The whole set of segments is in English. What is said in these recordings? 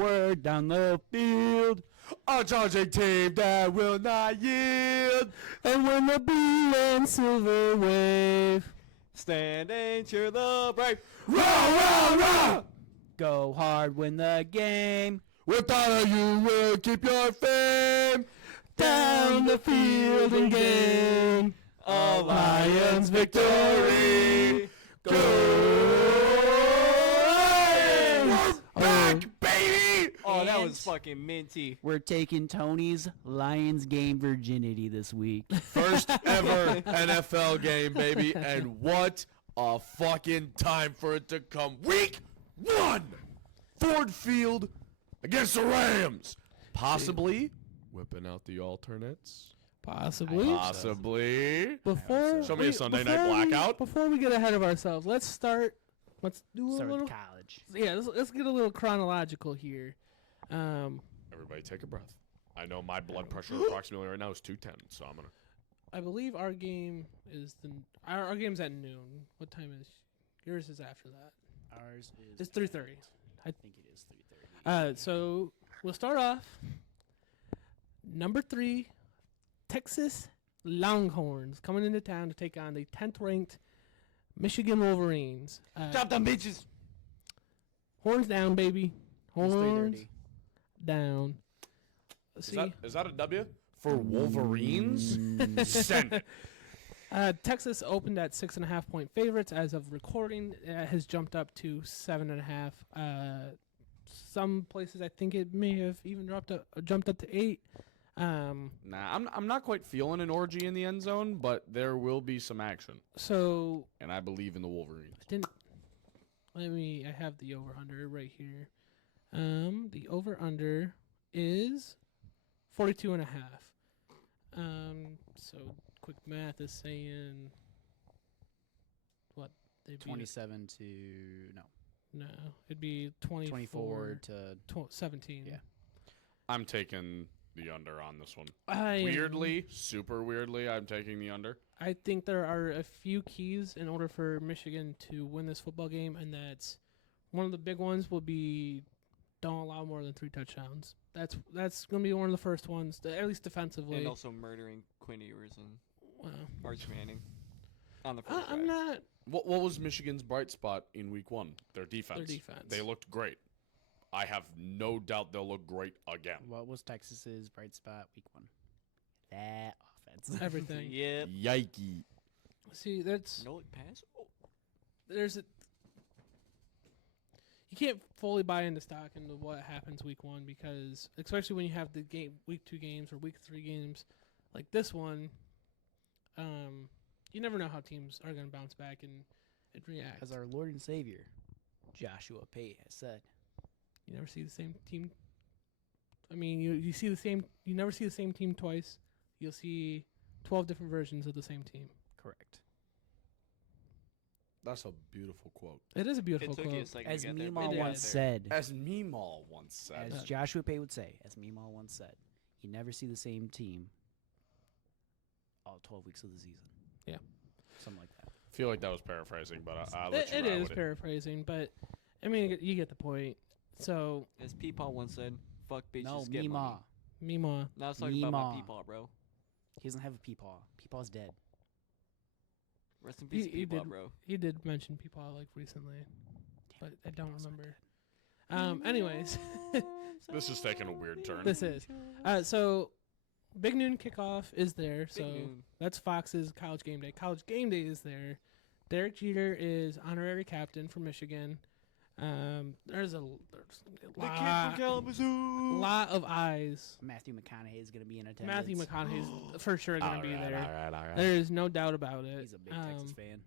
forward down the field. A charging team that will not yield. And when the blue and silver wave, Stand and cheer the brave. Rah, rah, rah! go hard, win the game. With honor you will keep your fame. Down the field and gain A Lions victory. Go Lions! We're back, baby! Oh, that was fucking minty. We're taking Tony's Lions game virginity this week. First ever NFL game, baby. And what a fucking time for it to come. Week 1! Ford Field against the Rams. Possibly whipping out the alternates. Possibly. Possibly. Before Show me a Sunday night before blackout. Before we get ahead of ourselves, let's do Start a with little. college. Yeah, let's get a little chronological here. Everybody take a breath. I know my blood pressure approximately right now is 210, so I'm going to... I believe our game is our game's at noon. What time is yours? Is after that. Ours is... It's 3:30. I think it is 3:30. So we'll start off. Number 3, Texas Longhorns coming into town to take on the 10th ranked Michigan Wolverines. Drop them bitches. Horns down, baby. It's Horns 3:30. down. See, Is that a W? For Wolverines? Send it. Texas opened at 6.5 point favorites as of recording. It has jumped up to 7.5. Some places I think it may have even jumped up to 8. Nah, I'm not quite feeling an orgy in the end zone, but there will be some action. So And I believe in the Wolverines. I have the over under right here. The over under is 42.5. So quick math is saying what? They'd be 27 to... No. it'd be 24 to... 17. Yeah. I'm taking the under on this one. I Super weirdly, I'm taking the under. I think there are a few keys in order for Michigan to win this football game, and that's one of the big ones will be don't allow more than 3 touchdowns. That's going to be one of the first ones, at least defensively. And also murdering Quinn Ewers and Well, Arch Manning on the first I'm drive. not. What was Michigan's bright spot in week 1? Their defense. Their defense. They looked great. I have no doubt they'll look great again. What was Texas's bright spot week 1? That offense. Everything. Yep. Yikey. See, that's No pass. Oh. there's a. You can't fully buy into stock into what happens week 1 because, especially when you have the week 2 games or week 3 games like this one, you never know how teams are going to bounce back and react. As our Lord and Savior, Joshua Pate, has said. You never see the same team. I mean, you see the same. You never see the same team twice. You'll see 12 different versions of the same team. Correct. That's a beautiful quote. It is a beautiful It took you a quote. second As to get there. Meemaw but you got once there. said, As Meemaw once said. as Joshua Pate would say, as Meemaw once said, you never see the same team all 12 weeks of the season. Yeah. Something like that. I feel like that was paraphrasing, but I'll let you It ride is with it. paraphrasing, but I mean, you get the point. So, As Peepaw once said, fuck bitches, No, get Meemaw. money. Mima, Now I was talking about Meemaw. my Peepaw, bro. He doesn't have a peepaw. Peepaw's dead. Rest in peace, He Peepaw, did. bro. he did mention people like recently, but I don't remember. Anyways, This is taking a weird turn. this is so Big Noon kickoff is there. So Big noon. that's Fox's College Game Day. College Game Day is there. Derek Jeter is honorary captain for Michigan. There's a The kid from Kalamazoo. lot of eyes. Matthew McConaughey is going to be in attendance. Matthew McConaughey's for sure going to be there. All right. There is no doubt about it. He's a big Texas fan.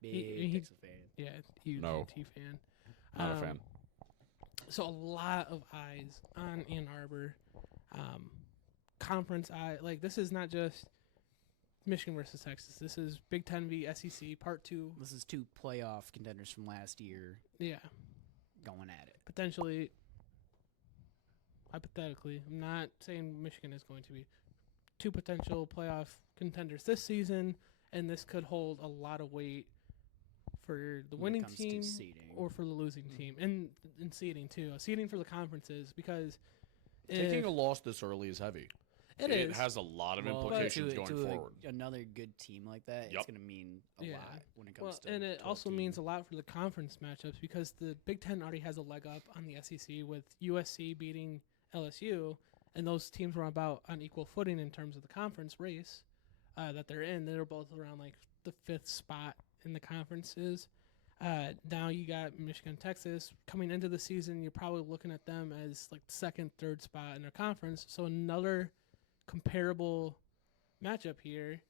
Big he- Texas fan. Yeah, huge No. UT fan. Not a fan. So a lot of eyes on Ann Arbor. Conference eye. Like, this is not just Michigan versus Texas. This is Big Ten v. SEC Part 2. This is 2 playoff contenders from last year Yeah, going at it. potentially. Hypothetically, I'm not saying Michigan is going to be 2 potential playoff contenders this season, and this could hold a lot of weight for the when it winning comes to team seeding. or for the losing team, and seeding too. Seeding for the conferences because Taking if a loss this early is heavy. it is. has a lot of Well, implications to, going to forward. another good team like that, Yup. it's going to mean a Yeah. lot when it Well, comes to. and it 12 also team. means a lot for the conference matchups because the Big Ten already has a leg up on the SEC with USC beating LSU, and those teams were about on equal footing in terms of the conference race that they're in. They're both around like the 5th spot in the conferences. Now you got Michigan, Texas coming into the season. You're probably looking at them as like second, third spot in their conference. So another comparable matchup here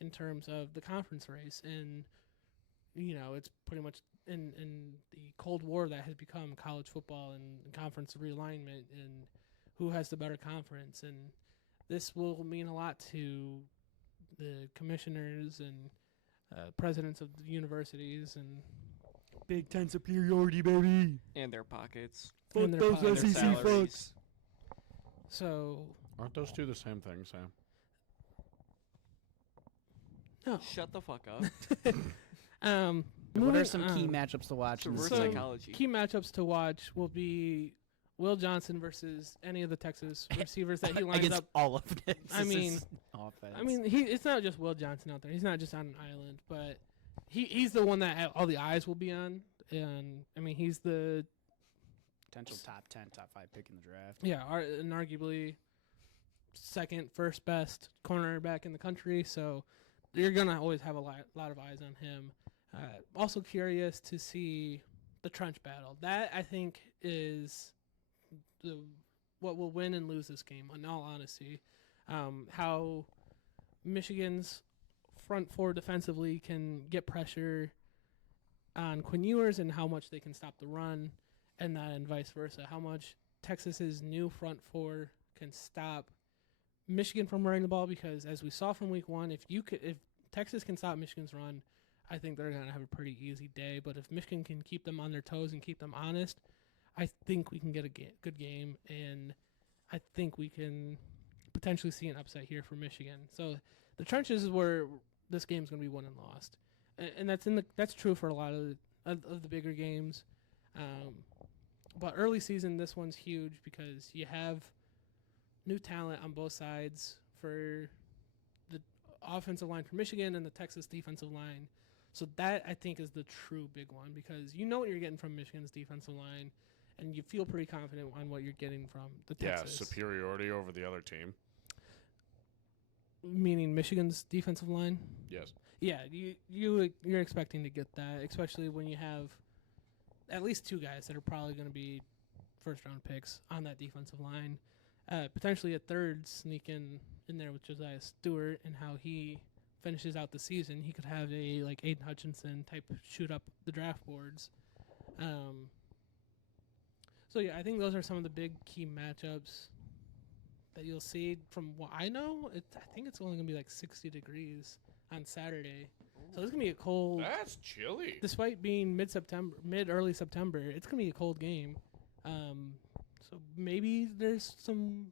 in terms of the conference race, and it's pretty much in the Cold War that has become college football and conference realignment and who has the better conference, and this will mean a lot to the commissioners and presidents of the universities and Big Ten superiority, baby. And their pockets. and their And their pockets. salaries. So Aren't those two the same thing, Sam? no. Shut the fuck up. What are moving some key on. matchups to watch? It's in the reverse So- season? psychology. Key matchups to watch will be Will Johnson versus any of the Texas receivers that he lines against up. all of Texas. I mean- offense. I mean, it's not just Will Johnson out there. He's not just on an island, but he's the one that all the eyes will be on. And I mean, he's the potential top 10, top 5 pick in the draft. and arguably second, first best cornerback in the country. So you're gonna always have a lot of eyes on him. Also curious to see the trench battle. That I think is what will win and lose this game. In all honesty, how Michigan's front four defensively can get pressure on Quinn Ewers and how much they can stop the run, and then vice versa. How much Texas's new front four can stop Michigan from running the ball, because as we saw from week 1, if Texas can stop Michigan's run, I think they're going to have a pretty easy day. But if Michigan can keep them on their toes and keep them honest, I think we can get a good game, and I think we can potentially see an upset here for Michigan. So the trenches is where this game's going to be won and lost, and that's true for a lot of the bigger games. But early season, this one's huge because you have new talent on both sides for the offensive line for Michigan and the Texas defensive line. So that, I think, is the true big one, because you know what you're getting from Michigan's defensive line, and you feel pretty confident on what you're getting from the Texas. Yeah, superiority over the other team. Meaning Michigan's defensive line? Yes. Yeah, you're expecting to get that, especially when you have at least 2 guys that are probably going to be first-round picks on that defensive line. Potentially a third sneak in there with Josiah Stewart and how he finishes out the season. He could have a like Aiden Hutchinson type shoot up the draft boards. So yeah, I think those are some of the big key matchups that you'll see. From what I know, I think it's only gonna be like 60 degrees on Saturday, so it's gonna be a cold. That's chilly. Despite being early September, it's gonna be a cold game. So maybe there's some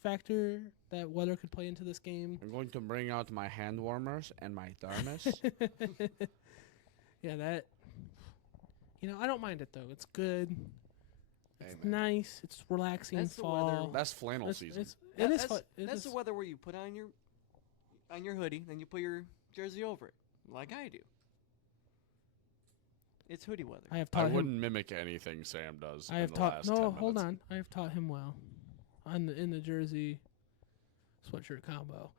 factor that weather could play into this game. I'm going to bring out my hand warmers and my thermos. Yeah, that. I don't mind it though. It's good. Hey, It's man. nice. It's relaxing. That's the fall. weather. That's flannel season. It is. That's the weather where you put on your hoodie, then you put your jersey over it, like I do. It's hoodie weather. I have I taught him. wouldn't mimic anything Sam does. I have in the taught. last No, 10 hold minutes. on. I have taught him well, in the jersey, sweatshirt combo.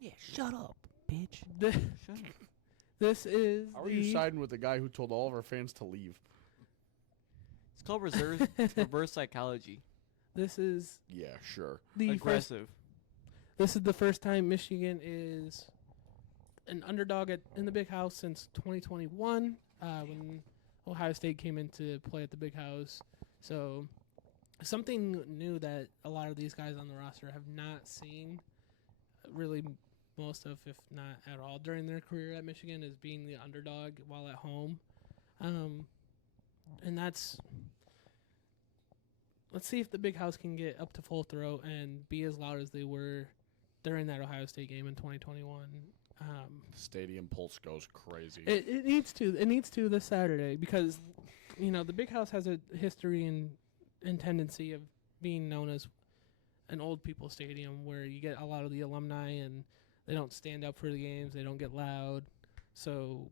Yeah, shut up, bitch. Shut up. This is How are you siding with the guy who told all of our fans to leave? It's called reverse psychology. This is Yeah, sure. the first. Aggressive. This is the first time Michigan is an underdog in the Big House since 2021, when Ohio State came into play at the Big House. So something new that a lot of these guys on the roster have not seen, really most of, if not at all, during their career at Michigan, is being the underdog while at home. And that's... Let's see if the Big House can get up to full throat and be as loud as they were during that Ohio State game in 2021. Stadium pulse goes crazy. It needs to. It needs to this Saturday because, the Big House has a history and tendency of being known as an old people stadium where you get a lot of the alumni and they don't stand up for the games. They don't get loud. So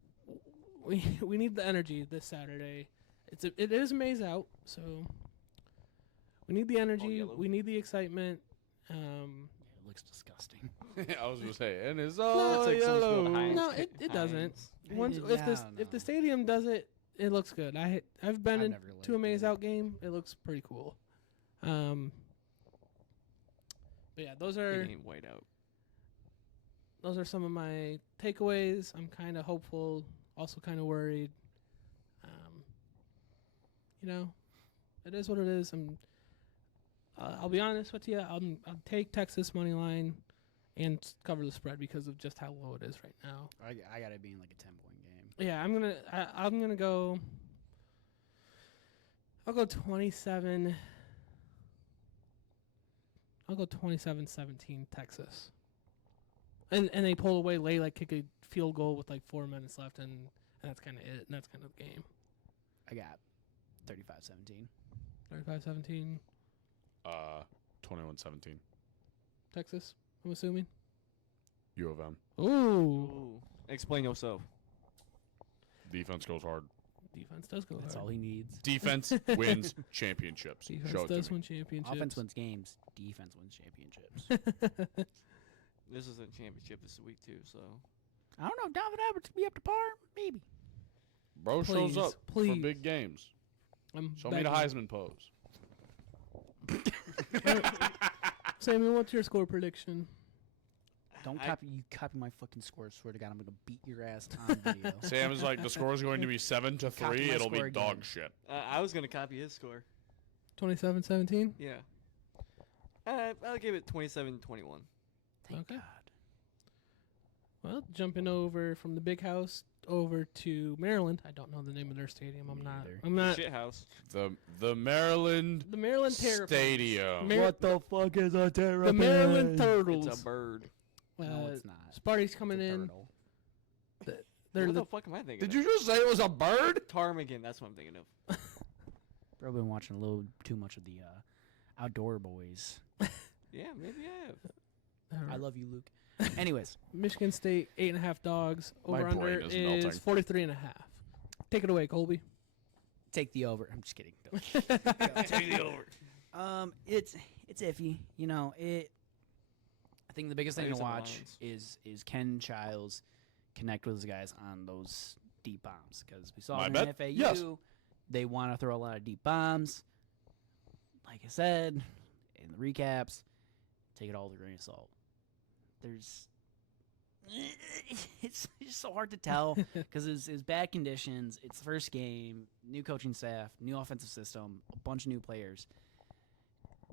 we need the energy this Saturday. It is Maze out, so we need the energy. yellow. We need the excitement. It looks disgusting. I was gonna say, and it's Looks all like someone spilled yellow. Heinz. No, it doesn't. Heinz. Once It- if I this don't if the know. stadium does it, it looks good. I've been I've never to a liked Maze it. out game. It looks pretty cool. But yeah, those It are ain't white out. some of my takeaways. I'm kind of hopeful, also kind of worried. It is what it is. I'll be honest with you. I'll take Texas money line and cover the spread because of just how low it is right now. I got it being like a 10-point game. Yeah, I'm gonna go. I'll go 27. I'll go 27-17 Texas. And they pull away late, like kick a field goal with like 4 minutes left, and that's kind of it. And that's kind of the game. I got 35-17. 35-17 21-17. Texas, I'm assuming. U of M. Ooh. Ooh. Explain yourself. Defense goes hard. Defense does go That's hard. all he needs. Defense wins championships. Defense Show it does to me. win championships. Offense wins games. Defense wins championships. This is a championship this week too, so I don't know. David Albert's be up to par, maybe. Bro shows Please, up please. for big games. I'm Show me the begging. Heisman pose. Samuel, what's your score prediction? Don't I- copy my fucking score. Swear to God, I'm gonna beat your ass on video. Sam is like, the score is going to be 7-3. Copy my It'll be score dog again. shit. I was gonna copy his score. 27-17? Yeah. I'll give it 27-21. Thank Okay. God. Well, jumping over from the Big House over to Maryland. I don't know the name of their stadium. Me neither. I'm not. Shit house. The Maryland The Maryland Terrapins. Stadium. Mar- the fuck is a terror? The Maryland Turtles. It's a bird. No, it's not. Sparty's It's a coming in. turtle. They're What the the fuck am I thinking? Did you just say it was a bird? Ptarmigan? That's what I'm thinking of. Bro, been watching a little too much of the Outdoor Boys. Yeah, maybe I have. I love you, Luke. Anyways, Michigan State 8.5 dogs. My Over under brain is is melting. 43.5. Take it away, Colby. take the over. I'm just kidding. Don't. Take the over. It's iffy. I think the biggest thing to Players on the watch Lions. is Ken Childs connect with his guys on those deep bombs because we saw My in bet? FAU Yes. they want to throw a lot of deep bombs. Like I said in the recaps, take it all with a grain of salt. It's just so hard to tell because it's bad conditions. It's the first game, new coaching staff, new offensive system, a bunch of new players.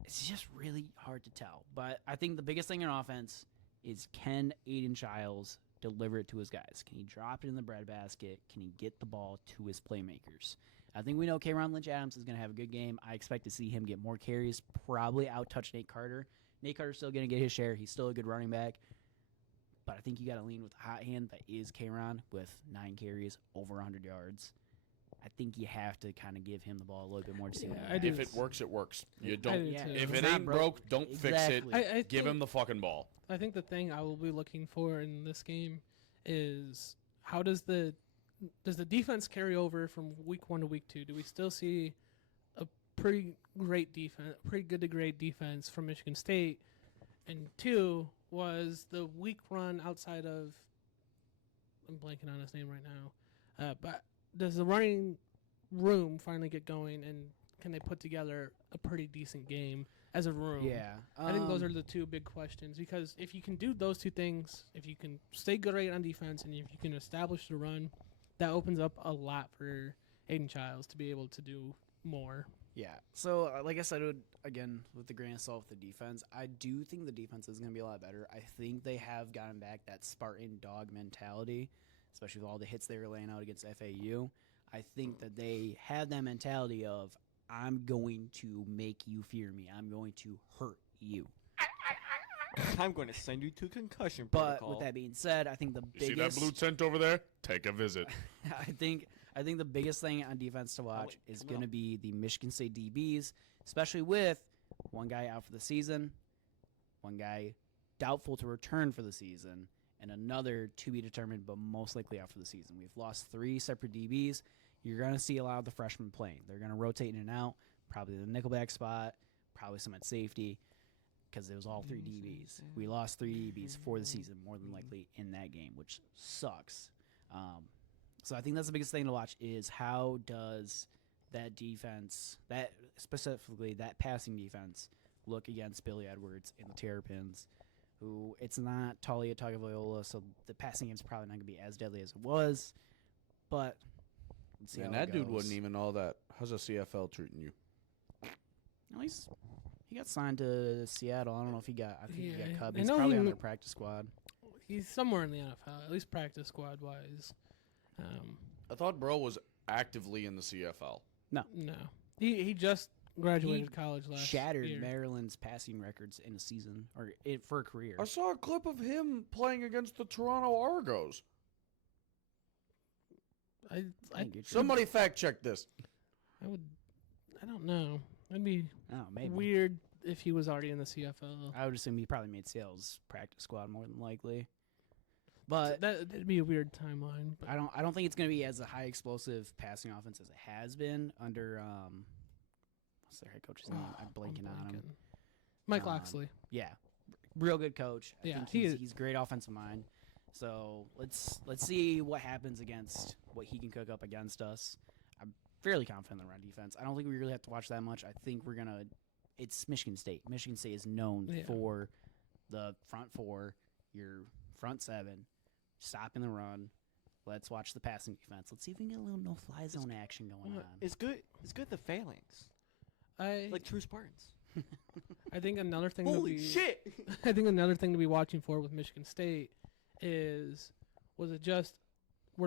It's just really hard to tell. But I think the biggest thing in offense is can Aiden Childs deliver it to his guys? Can he drop it in the breadbasket? Can he get the ball to his playmakers? I think we know K'Ron Lynch-Adams is going to have a good game. I expect to see him get more carries, probably out-touch Nate Carter. Nate Carter's still going to get his share. He's still a good running back. But I think you got to lean with the hot hand that is K'Ron with 9 carries, over 100 yards. I think you have to kind of give him the ball a little bit more to see what Yeah, he I do. If it works, it works. You I don't. do Yeah, too. If it's it not ain't broke, don't fix it. Exactly. I Give think- him the fucking ball. I think the thing I will be looking for in this game is how does the defense carry over from week 1 to week 2? Do we still see a pretty great defense, pretty good to great defense from Michigan State? And 2 was the weak run outside of, I'm blanking on his name right now, but does the running room finally get going, and can they put together a pretty decent game as a room? Yeah. I think those are the 2 big questions, because if you can do those 2 things, if you can stay great on defense and if you can establish the run, that opens up a lot for Aiden Childs to be able to do more. Yeah. So, like I said, again, with the grain of salt with the defense, I do think the defense is going to be a lot better. I think they have gotten back that Spartan dog mentality, especially with all the hits they were laying out against FAU. I think that they have that mentality of, I'm going to make you fear me. I'm going to hurt you. I'm going to send you to concussion But protocol. with that being said, I think the You see that biggest blue tent over there? Take a visit. I think the biggest thing on defense to watch wait, is coming going to up. be the Michigan State DBs, especially with one guy out for the season, one guy doubtful to return for the season, and another to be determined but most likely out for the season. We've lost 3 separate DBs. You're going to see a lot of the freshmen playing. They're going to rotate in and out, probably the nickelback spot, probably some at safety, because it was all 3 DBs. We lost 3 DBs for the season, more than likely, in that game, which sucks. So I think that's the biggest thing to watch is how does that defense, that specifically that passing defense, look against Billy Edwards and the Terrapins, who it's not Talia Tagovailoa, so the passing game's probably not going to be as deadly as it was, but let's see Man, how that it dude goes. wasn't even all that. How's the CFL treating you? At least he got signed to Seattle. I don't know if he got. I think he Yeah, got cut. I But he's know probably he on mo- their practice squad. He's somewhere in the NFL, at least practice squad wise. I thought bro was actively in the CFL. No, he just graduated college last Shattered year. Maryland's passing records in a season or for a career. I saw a clip of him playing against the Toronto Argos. I Thank you. Somebody fact check this. I don't know. It'd be Oh, maybe. weird if he was already in the CFL. I would assume he probably made Seattle's practice squad more than likely. But That'd be a weird timeline. But I don't think it's going to be as a high explosive passing offense as it has been under what's their head coach's name? I'm blanking on him. Mike Um, Loxley. Yeah, real good coach. I Yeah, think he is. he's great offensive mind. So let's see what happens against what he can cook up against us. I'm fairly confident in the run defense. I don't think we really have to watch that much. I think we're gonna. It's Michigan State. Michigan State is known Yeah. for the front 4, your front 7, stopping the run. Let's watch the passing defense. Let's see if we can get a little no-fly zone action going on. It's good. It's good. The phalanx, I like true Spartans. I think another thing. to Holy be, shit! I think another thing to be watching for with Michigan State were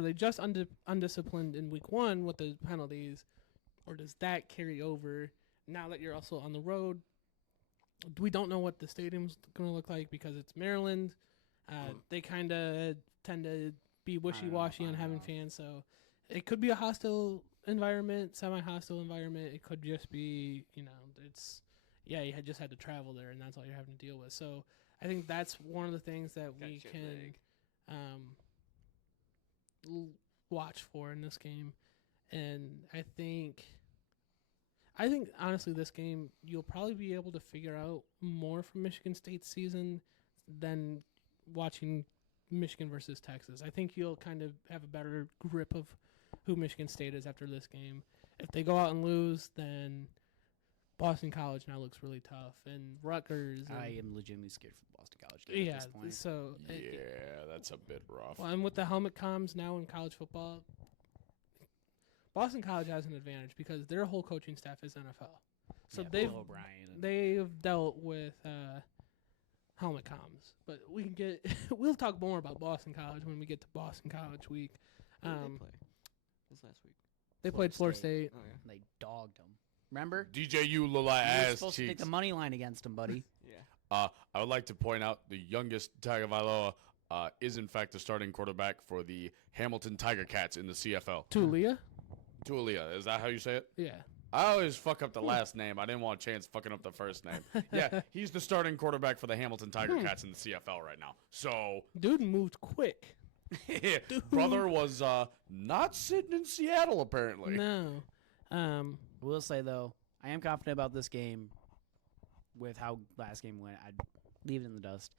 they just undisciplined in week 1 with the penalties, or does that carry over now that you're also on the road? We don't know what the stadium's going to look like because it's Maryland. They kind of tend to be wishy-washy on having fans, so it could be a hostile environment, semi-hostile environment. It could just be, you had just had to travel there, and that's all you're having to deal with. So I think that's one of the things that we Got jet can lag. watch for in this game. And I think honestly this game you'll probably be able to figure out more from Michigan State's season than watching Michigan versus Texas. I think you'll kind of have a better grip of who Michigan State is after this game. If they go out and lose, then Boston College now looks really tough, and Rutgers. And I am legitimately scared for the Boston College game at this point. so Yeah, that's a bit rough. well, and with the helmet comms now in college football, Boston College has an advantage because their whole coaching staff is NFL. So Yeah, they've Bill O'Brien and- they've dealt with helmet comms, but we can get we'll talk more about Boston College when we get to Boston College week. Who did they play? This last week. They Florida played Florida State. State. Oh yeah. They dogged him. Remember? DJU Lula You were ass supposed to take cheeks. the money line against him, buddy. Yeah. I would like to point out the youngest Tagovailoa is in fact the starting quarterback for the Hamilton Tiger Cats in the CFL. Tulia? Tulia, is that how you say it? Yeah. I always fuck up the last name. I didn't want a chance fucking up the first name. Yeah, he's the starting quarterback for the Hamilton Tiger Cats in the CFL right now. So, Dude moved quick. brother was not sitting in Seattle apparently. No. Will say though, I am confident about this game. With how last game went, I'd leave it in the dust.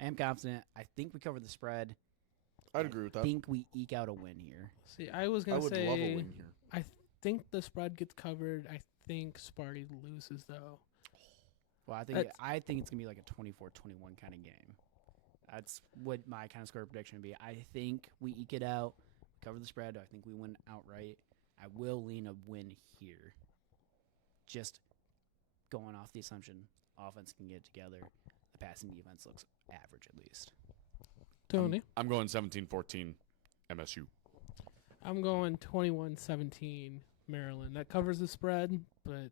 I am confident. I think we cover the spread. I'd agree with I that. think we eke out a win here. See, I was I gonna would say love a win here. I think the spread gets covered. I think Sparty loses though. Well, I think it's gonna be like a 24-21 kind of game. That's what my kind of score prediction would be. I think we eke it out, cover the spread. I think we win outright. I will lean a win here. Just going off the assumption offense can get it together. The passing defense looks average at least. Tony? I'm going 17-14 MSU. I'm going 21-17 Maryland. That covers the spread, but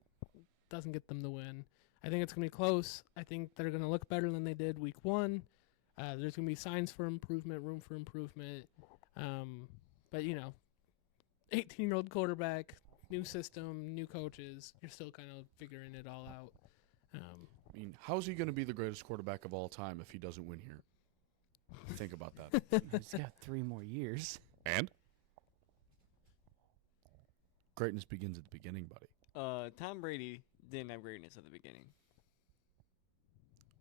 doesn't get them the win. I think it's going to be close. I think they're going to look better than they did week 1. There's going to be signs for improvement, room for improvement. But, 18-year-old quarterback, new system, new coaches. You're still kind of figuring it all out. I mean, how's he going to be the greatest quarterback of all time if he doesn't win here? Think about that. He's got 3 more years. And? Greatness begins at the beginning, buddy. Tom Brady didn't have greatness at the beginning.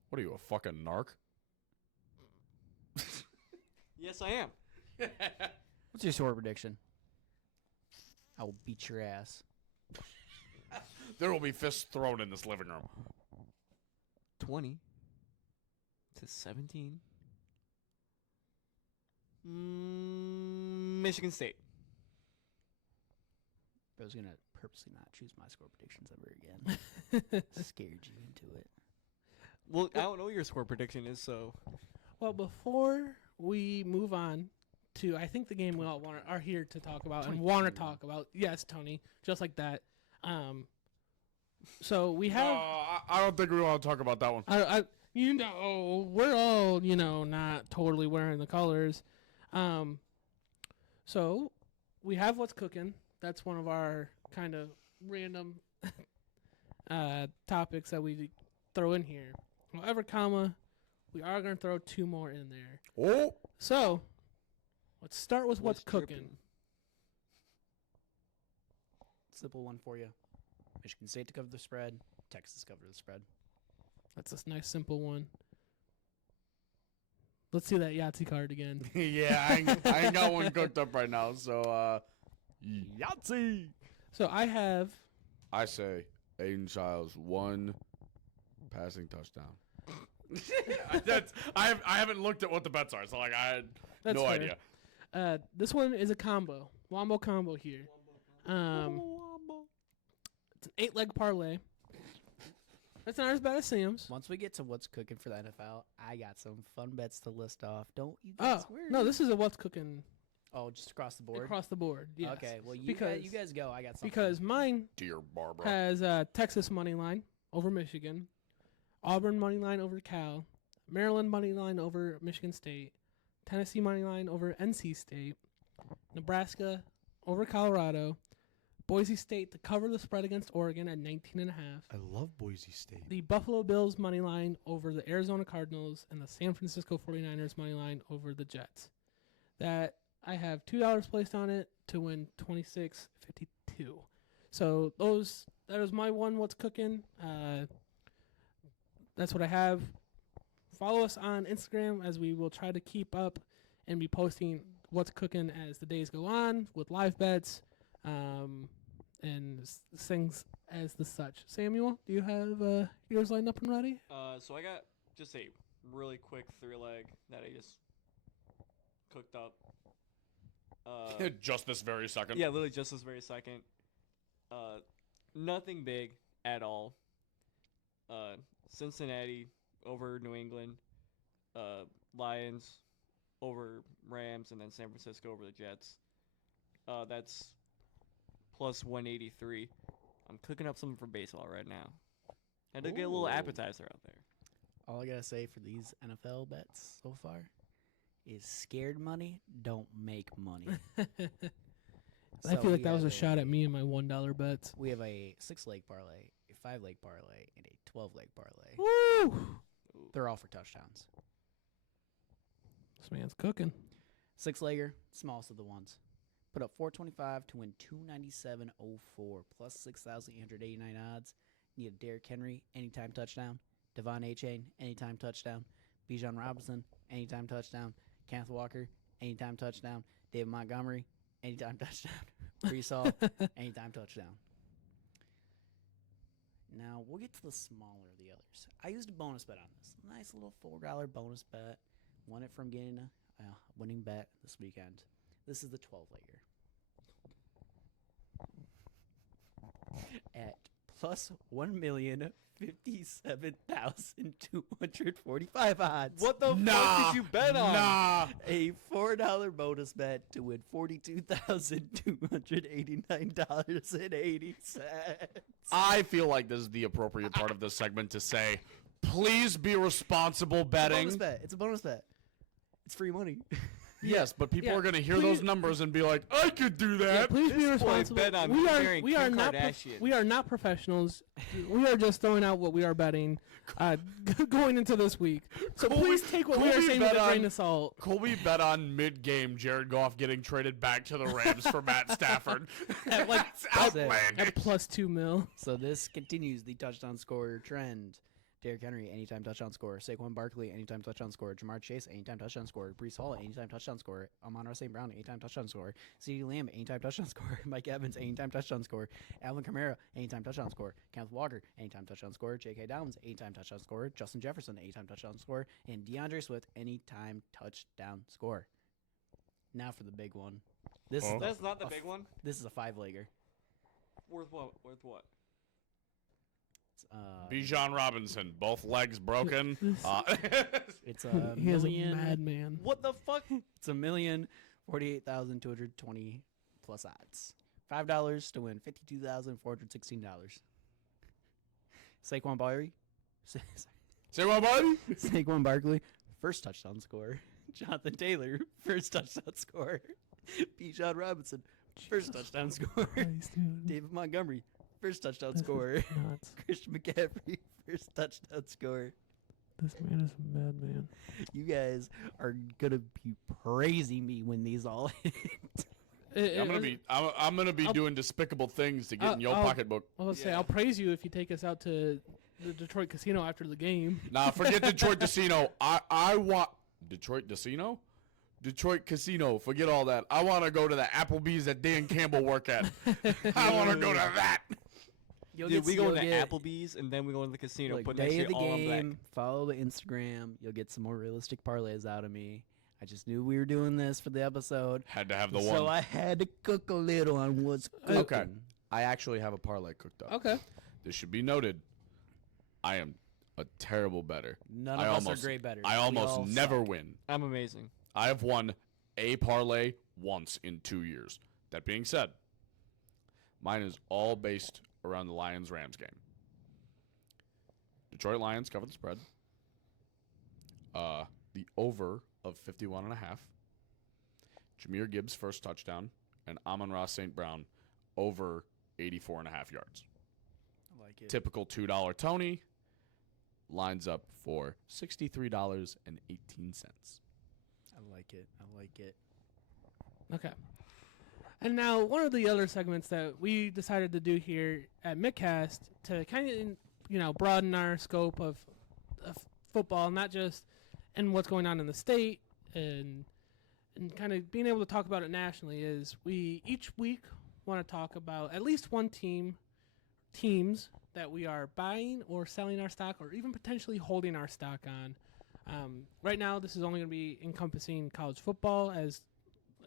What are you, a fucking narc? Yes, I am. What's your score prediction? I will beat your ass. There will be fists thrown in this living room. 20 to 17. Michigan State. I was going to purposely not choose my score predictions ever again. Scared you into it. Well, I don't know what your score prediction is, so. Well, before we move on to, I think the game we all are here to talk about and want to talk about. Yes, Tony, just like that. So we have. I don't think we want to talk about that one. We're all not totally wearing the colors. So we have what's cooking. That's one of our kind of random topics that we throw in here. However, we are going to throw 2 more in there. Oh! So, let's start with what's cooking. dripping? Simple one for you. Michigan State to cover the spread. Texas cover the spread. That's a nice, simple one. Let's see that Yahtzee card again. Yeah, I ain't got one cooked up right now, so, Yahtzee! So, I say Aiden Childs 1 passing touchdown. I haven't looked at what the bets are, so I had That's no fair. idea. This one is a combo. Wombo combo here. It's an 8-leg parlay. That's not as bad as Sam's. Once we get to what's cooking for the NFL, I got some fun bets to list off. Don't you guys worry. No, this is a what's cooking Oh, just across the board? across the board. Yes. Okay, well, you Because- guys go. I got something. Because mine Dear Barbara. has Texas money line over Michigan, Auburn money line over Cal, Maryland money line over Michigan State, Tennessee money line over NC State, Nebraska over Colorado, Boise State to cover the spread against Oregon at 19.5. I love Boise State. The Buffalo Bills money line over the Arizona Cardinals, and the San Francisco 49ers money line over the Jets. That I have $2 placed on it to win $26.52. So that is my one what's cooking. That's what I have. Follow us on Instagram, as we will try to keep up and be posting what's cooking as the days go on with live bets and things as the such. Samuel, do you have yours lined up and ready? So I got just a really quick 3-leg that I just cooked up. Just this very second. Yeah, literally just this very second. Nothing big at all. Cincinnati over New England. Lions over Rams, and then San Francisco over the Jets. That's plus 183. I'm cooking up something for baseball right now. Had to get a little Ooh. appetizer out there. All I got to say for these NFL bets so far is scared money don't make money. I feel like we that was have a shot at me and my $1 bets. We have a 6-leg parlay, a 5-leg parlay, and a 12-leg parlay. Woo! They're all for touchdowns. This man's cooking. 6-legger, smallest of the ones. Put up 425 to win 297.04 plus 6,889 odds. Need a Derrick Henry anytime touchdown. Devon A-Chain anytime touchdown. Bijan Robinson anytime touchdown. Kenneth Walker anytime touchdown. David Montgomery anytime touchdown. Brees Hall anytime touchdown. Now we'll get to the smaller of the others. I used a bonus bet on this. Nice little $4 bonus bet. Won it from getting a winning bet this weekend. This is the 12-legger. At plus 1,057,245 odds. What the Nah, fuck did you bet on? Nah. A $4 bonus bet to win $42,289.80. I feel like this is the appropriate part of this segment to say, please be responsible It's a betting. bonus bet. It's a bonus bet. It's free money. Yes, but people Yeah, are going to hear please- those numbers and be like, I could do Yeah, that. please be This boy responsible. bet on marrying We are Kim not Kardashian. we are not professionals. We are just throwing out what we are betting going into this week. So Colby- please take what we are Colby saying bet with a grain on- of salt. Colby bet on mid-game Jared Goff getting traded back to the Rams for Matt Stafford. At That's that's it. outlandish. At plus 2 mil. So this continues the touchdown scorer trend. Derrick Henry, anytime touchdown scorer. Saquon Barkley, anytime touchdown scorer. Jamar Chase, anytime touchdown scorer. Breece Hall, anytime touchdown scorer. Amon-Ra St. Brown, anytime touchdown scorer. CeeDee Lamb, anytime touchdown scorer. Mike Evans, anytime touchdown scorer. Alvin Kamara, anytime touchdown scorer. Kenneth Walker, anytime touchdown scorer. J.K. Downs, anytime touchdown scorer. Justin Jefferson, anytime touchdown scorer. And DeAndre Swift, anytime touchdown scorer. Now for the big one. This Oh. is That's not the big one. this is a 5-legger. Worth what? Worth what? Bijan Robinson, both legs broken. It's a He is a million. madman. What the fuck? It's 1,048,220 plus odds. $5 to win $52,416. Saquon Barkley. Say what, buddy? Saquon Barkley, first touchdown scorer. Jonathan Taylor, first touchdown scorer. Bijan Robinson, first touchdown scorer. Christ, dude. David Montgomery, first touchdown This is scorer. nuts. Christian McCaffrey, first touchdown scorer. This man is a madman. You guys are gonna be praising me when these all hit. I'm gonna be I'll- doing despicable things to get in your I'll- pocketbook. I was say Yeah. I'll praise you if you take us out to the Detroit casino after the game. Nah, forget Detroit Casino. I want Detroit Casino. Detroit Casino. Forget all that. I want to go to the Applebee's that Dan Campbell work at. I want to go to that. You'll Dude, we go you'll to get- Applebee's and then we go to the casino. Look, Put that day shit of the all on black. game, follow the Instagram. You'll get some more realistic parlays out of me. I just knew we were doing this for the episode, Had to have the so one. I had to cook a little on what's cooking. Okay. I actually have a parlay cooked up. Okay. This should be noted. I am a terrible bettor. None I of us almost- are great bettors. I We almost all never suck. win. I'm amazing. I have won a parlay once in 2 years. That being said, mine is all based around the Lions-Rams game. Detroit Lions cover the spread. The over of 51.5. Jahmyr Gibbs first touchdown, and Amon-Ra St. Brown over 84.5 yards. I like it. Typical $2 Tony lines up for $63.18. I like it. I like it. Okay. And now one of the other segments that we decided to do here at Mittcast to kind of, broaden our scope of football, not just in what's going on in the state and kind of being able to talk about it nationally, is we each week want to talk about at least one teams that we are buying or selling our stock or even potentially holding our stock on. Right now, this is only going to be encompassing college football, as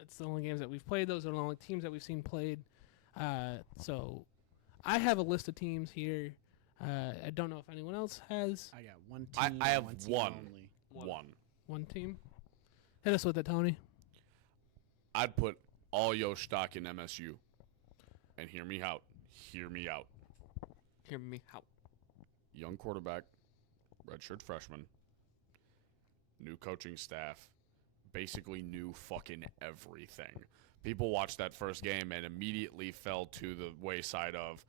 it's the only games that we've played. Those are the only teams that we've seen played. So I have a list of teams here. I don't know if anyone else has I got one I- team. I have one team one. only. One. one team. Hit us with it, Tony. I'd put all your stock in MSU. And hear me out. Hear me out. Hear me out. Young quarterback, redshirt freshman, new coaching staff, basically new fucking everything. People watched that first game and immediately fell to the wayside of,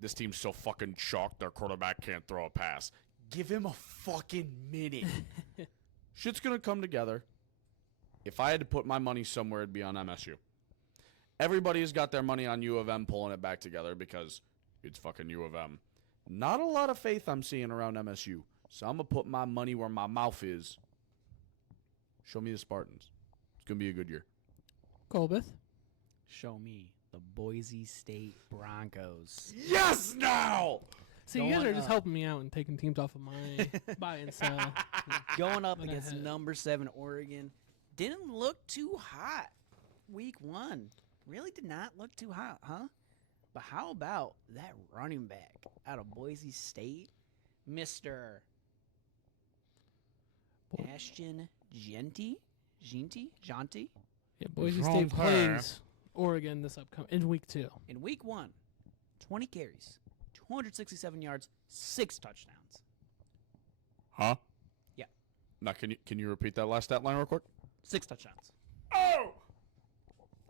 this team's so fucking chalked their quarterback can't throw a pass. Give him a fucking minute. Shit's gonna come together. If I had to put my money somewhere, it'd be on MSU. Everybody has got their money on U of M pulling it back together because it's fucking U of M. Not a lot of faith I'm seeing around MSU. So I'm going to put my money where my mouth is. Show me the Spartans. It's going to be a good year. Colbeth. Show me the Boise State Broncos. Yes, now! See, you guys Going are just up. helping me out and taking teams off of my buy and sell. Going up What against ahead. number 7 Oregon. Didn't look too hot week 1. Really did not look too hot, huh? But how about that running back out of Boise State, Mr. Ashton Jeanty? Yeah, Boise Wrong State player. plays Oregon this upcoming in week 2. In week 1, 20 carries, 267 yards, 6 touchdowns. Huh? Yeah. Now, can you repeat that last stat line real quick? 6 touchdowns. Oh!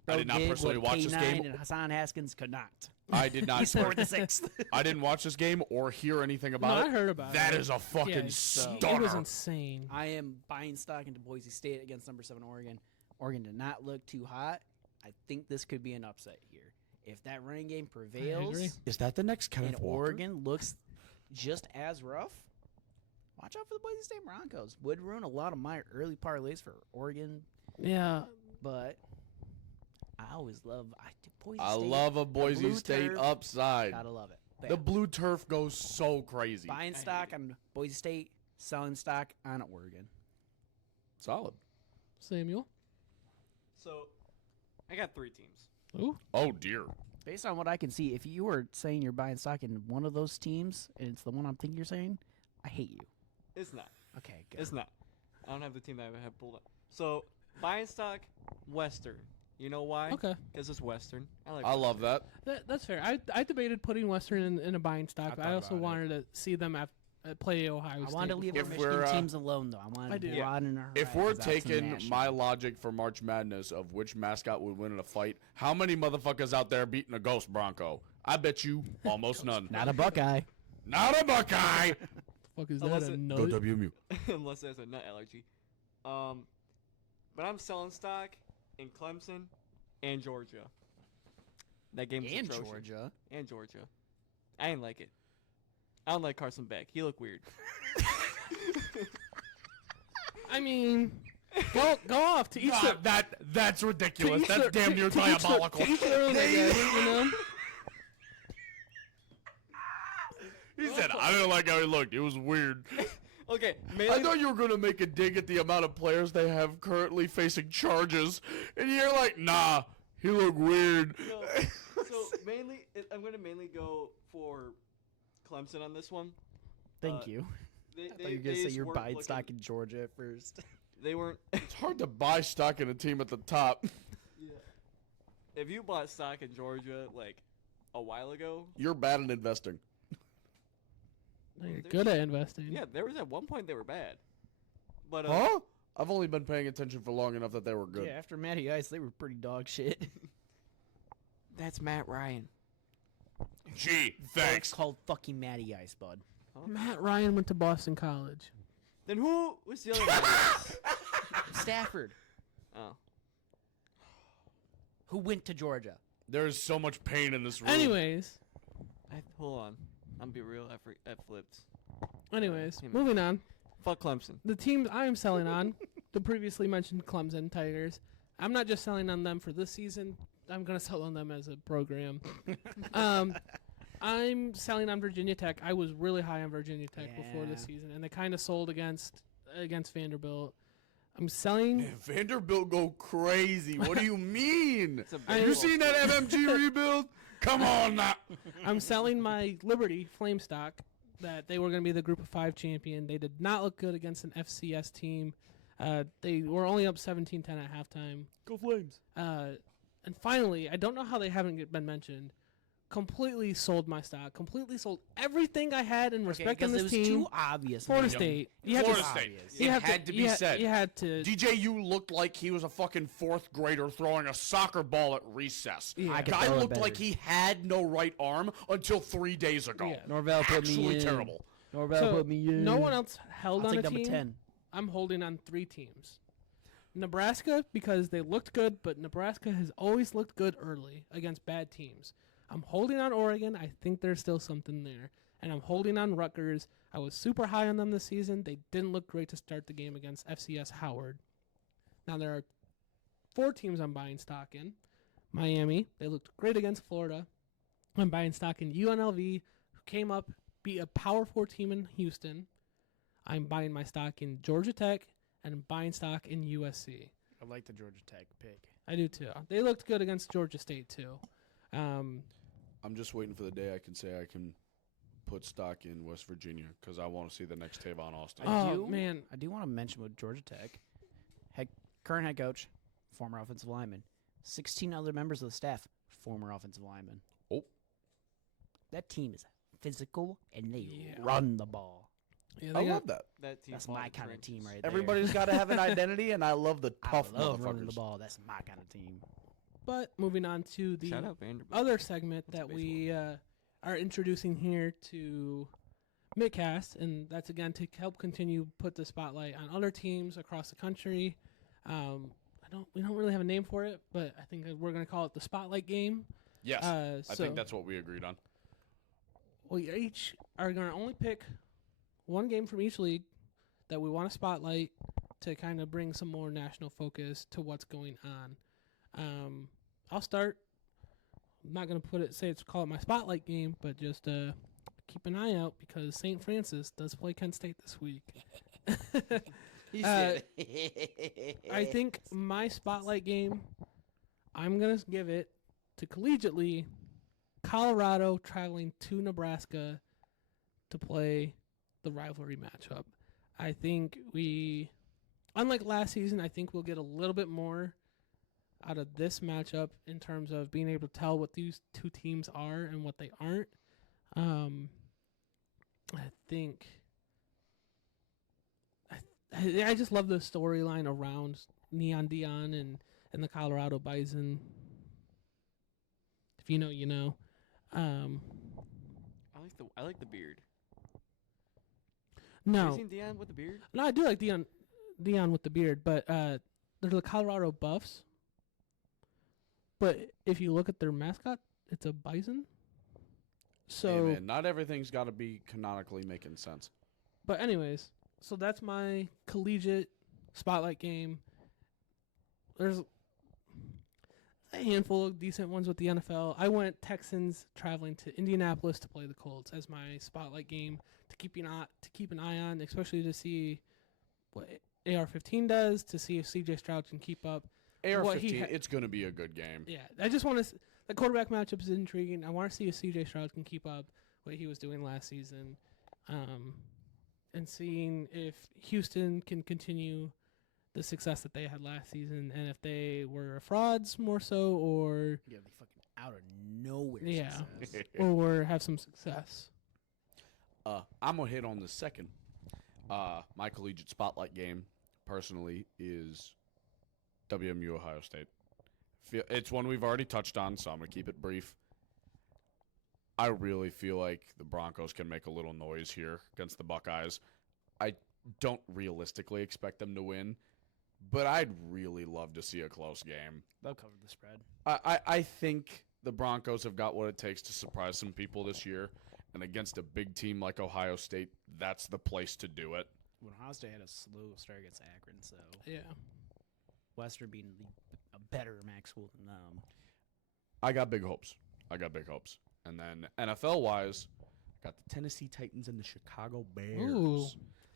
I Bro did not did personally what watch this K9 game. And Hassan Haskins could not. I did He not. scored the 6th. I didn't watch this game or hear anything No, about I it. heard about That it. is a fucking Yeah, stunner. It was insane. I am buying stock into Boise State against number 7 Oregon. Oregon did not look too hot. I think this could be an upset here. If that running game agree. prevails Is that the next and Kenneth Walker? Oregon looks just as rough, watch out for the Boise State Broncos. Would ruin a lot of my early parlays for Oregon, Yeah. but I always love Boise I State. love a Boise blue State turf. upside. Gotta love it. But The yeah, blue turf goes so crazy. buying I stock hate it. on Boise State, selling stock on Oregon. Solid. Samuel. So, I got 3 teams. Ooh. Oh dear. Based on what I can see, if you were saying you're buying stock in one of those teams, and it's the one I'm thinking you're saying, I hate you. It's not. Okay, good. It's not. I don't have the team that I have pulled up. So, buying stock, Western. You know why? Okay. Because it's Western. I love that. That's fair. I debated putting Western in a buying stock, I but I thought also about it. wanted to see them play Ohio I State. wanted to leave before. our If Michigan we're, teams alone, though. I wanted I to do. broaden our If we're horizons out to taking national. my logic for March Madness of which mascot would win in a fight, how many motherfuckers out there beating a ghost Bronco? I bet you almost none. Not a Buckeye. Not a Buckeye. Fuck is Unless that? A it- nut? Go WMU. unless there's a nut allergy. But I'm selling stock in Clemson and Georgia. That game was And atrocious. Georgia. And Georgia. I didn't like it. I don't like Carson Beck. He looked weird. I mean, go off to each God, their- that's to ridiculous. each That's their- damn to- near to each their- diabolical. to each their own, I guess, you know? He said, I didn't like how he looked. It was weird. Okay, I mainly thought you were going to make a dig at the amount of players they have currently facing charges. And you're like, nah, he looked weird. no. So mainly, I'm gonna mainly go for Clemson on this one. Thank you. They, I thought you were going to say you're buying stock in Georgia at first. They weren't. It's hard to buy stock in a team at the top. If you bought stock in Georgia like a while ago, You're bad at investing. No, you're good at investing. yeah, there was at one point they were bad. But Huh? I've only been paying attention for long enough that they were good. Yeah, after Matty Ice, they were pretty dog shit. that's Matt Ryan. Gee, It's thanks. called fucking Matty Ice, bud. Matt Ryan went to Boston College. Then who was the other one? Stafford, Oh, who went to Georgia. There is so much pain in this room. Anyways, hold on. I'm be real. I flipped. Hey, man. moving on. Fuck Clemson. The teams I am selling on, the previously mentioned Clemson Tigers. I'm not just selling on them for this season. I'm going to sell on them as a program. I'm selling on Virginia Tech. I was really high on Virginia Tech before this Yeah. season, and they kind of sold against Vanderbilt. I'm selling. Man, Vanderbilt go crazy. What do you mean? It's a I- You big seen that MMG rebuild? Come on now. I'm selling my Liberty Flame stock that they were going to be the Group of 5 champion. They did not look good against an FCS team. They were only up 17-10 at halftime. Go Flames. And finally, I don't know how they haven't been mentioned. Completely sold my stock. Completely sold everything I had in respect in it this was team. too obvious. Florida man. State. Florida to- State. obvious. You It have had to be you said. You had to. DJU looked like he was a fucking fourth grader throwing a soccer ball at recess. Yeah. I could Guy throw it looked better. like he had no right arm until 3 days ago. Yeah. Norvell put me Actually in. terrible. Norvell So, put me in. no one else held I'll on take a number team. 10. I'm holding on 3 teams. Nebraska, because they looked good, but Nebraska has always looked good early against bad teams. I'm holding on Oregon. I think there's still something there. And I'm holding on Rutgers. I was super high on them this season. They didn't look great to start the game against FCS Howard. Now, there are 4 teams I'm buying stock in. Miami, they looked great against Florida. I'm buying stock in UNLV, who came up, beat a Power 4 team in Houston. I'm buying my stock in Georgia Tech, and I'm buying stock in USC. I like the Georgia Tech pick. I do too. They looked good against Georgia State too. I'm just waiting for the day I can say I can put stock in West Virginia because I want to see the next Tavon Austin. Oh, man. I do want to mention with Georgia Tech, current head coach, former offensive lineman, 16 other members of the staff, former offensive lineman. Oh. That team is physical and they Yeah. run the ball. Yeah, I they got, love that. That team That's fought my in kind of team trenches. right there. Everybody's got to have an identity, and I love the tough I love running the motherfuckers. ball. That's my kind of team. but moving on to the Shout out Vanderbilt. other segment That's that we are introducing here to Mittcast, and that's again to help continue put the spotlight on other teams across the country. We don't really have a name for it, but I think that we're going to call it the Spotlight Game. Yes, I I think that's what we agreed on. we each are going to only pick one game from each league that we want to spotlight to kind of bring some more national focus to what's going on. I'll start. I'm not going to call it my spotlight game, but just keep an eye out because St. Francis does play Kent State this week. He said I think my spotlight game, I'm going to give it to collegiately Colorado traveling to Nebraska to play the rivalry matchup. I think unlike last season, I think we'll get a little bit more out of this matchup in terms of being able to tell what these two teams are and what they aren't. I just love the storyline around Neon Dion and the Colorado Bison. If you know, you know. I like the beard. No, Have you seen Dion with the beard? no, I do like Dion with the beard, but they're the Colorado Buffs. But if you look at their mascot, it's a bison. So, Hey, man, not everything's got to be canonically making sense. but anyways, so that's my collegiate spotlight game. There's a handful of decent ones with the NFL. I went Texans traveling to Indianapolis to play the Colts as my spotlight game to keep an eye on, especially to see what AR-15 does, to see if CJ Stroud can keep up. What he AR-15, it's going to be a good game. Yeah, I just want to. The quarterback matchup is intriguing. I want to see if CJ Stroud can keep up what he was doing last season, and seeing if Houston can continue the success that they had last season, and if they were frauds more so, or Yeah, they fucking out of nowhere. Yeah. Success. or have some success. I'm going to hit on the second. My collegiate spotlight game, personally, is WMU Ohio State. It's one we've already touched on, so I'm going to keep it brief. I really feel like the Broncos can make a little noise here against the Buckeyes. I don't realistically expect them to win, but I'd really love to see a close game. They'll cover the spread. I think the Broncos have got what it takes to surprise some people this year, and against a big team like Ohio State, that's the place to do it. When Ohio State had a slow start against Akron, so Yeah. Western being a better MAC school than them. I got big hopes. And then NFL-wise, I got the Tennessee Titans and the Chicago Bears. Ooh.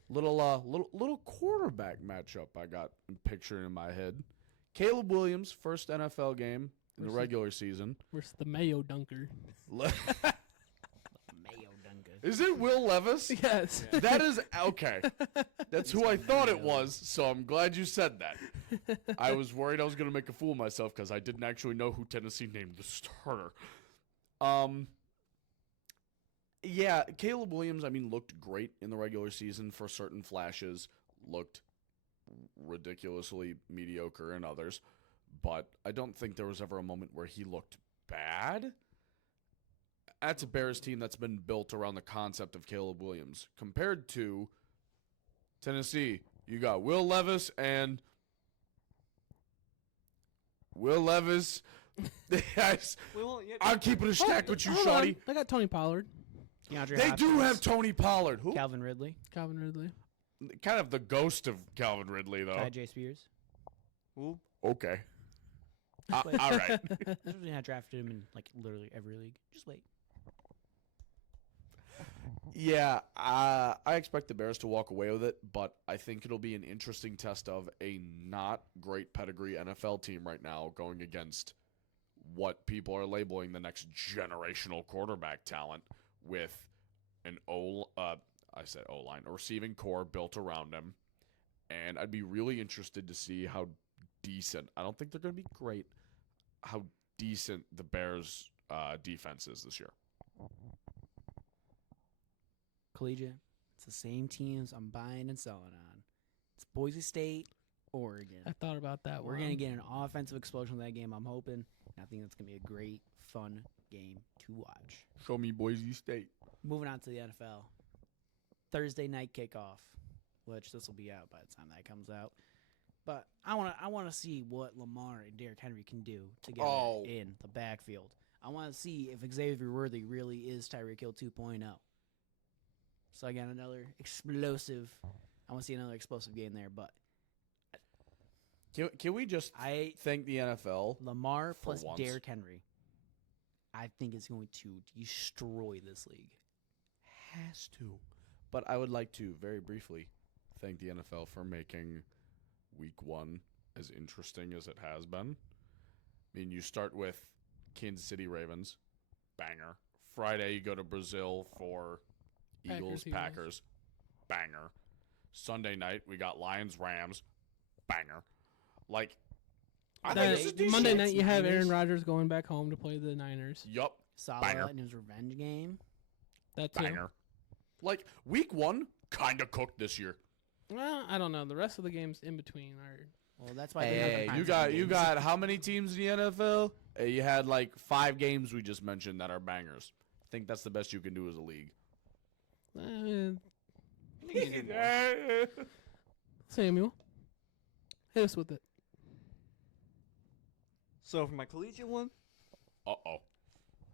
Little quarterback matchup I got picturing in my head. Caleb Williams, first NFL game in the Versus- regular season. Versus the Mayo Dunker. Mayo Dunga. Is it Will Levis? Yes. That is okay. That's who I thought it was, so I'm glad you said that. I was worried I was going to make a fool of myself because I didn't actually know who Tennessee named the starter. Yeah, Caleb Williams, looked great in the regular season for certain flashes, looked ridiculously mediocre in others, but I don't think there was ever a moment where he looked bad. That's a Bears team that's been built around the concept of Caleb Williams. Compared to Tennessee, you got Will Levis and Will Levis. Yes, Well, yeah, I'm keeping a stack with you, Hold Shawty. on. I got Tony Pollard, DeAndre They do Hopkins, have Tony Pollard. Who? Calvin Ridley, Calvin Ridley. Kind of the ghost of Calvin Ridley, though. Ty J. Spears. Ooh, Okay. Just wait. All right. I drafted him in literally every league. Just wait. Yeah, I expect the Bears to walk away with it, but I think it'll be an interesting test of a not great pedigree NFL team right now going against what people are labeling the next generational quarterback talent with an O-line, a receiving core built around him. And I'd be really interested to see how decent, I don't think they're going to be great, how decent the Bears' defense is this year. Collegiate, it's the same teams I'm buying and selling on. It's Boise State, Oregon. I thought about that. We're going to get an offensive explosion in that game, I'm hoping. I think that's going to be a great, fun game to watch. Show me Boise State. Moving on to the NFL. Thursday night kickoff, which this will be out by the time that comes out. But I want to see what Lamar and Derrick Henry can do together in the backfield. I want to see if Xavier Worthy really is Tyreek Hill 2.0. So I got another explosive. I want to see another explosive game there. But Can we just thank the NFL? Lamar for plus once? Derrick Henry, I think is going to destroy this league. Has to. But I would like to very briefly thank the NFL for making week 1 as interesting as it has been. I mean, you start with Kansas City Ravens, banger. Friday, you go to Brazil for Eagles, Packers, banger. Sunday night, we got Lions, Rams, banger. Like, I think this is decent. Monday night, you have Aaron Rodgers going back home to play the Niners. Yup. Salah Banger. in his revenge game. That too. Banger. Like, week 1 kind of cooked this year. Well, I don't know. The rest of the games in between are. Well, that's why. Hey, you got how many teams in the NFL? You had like 5 games we just mentioned that are bangers. I think that's the best you can do as a league. Samuel, hit us with it. So for my collegiate one,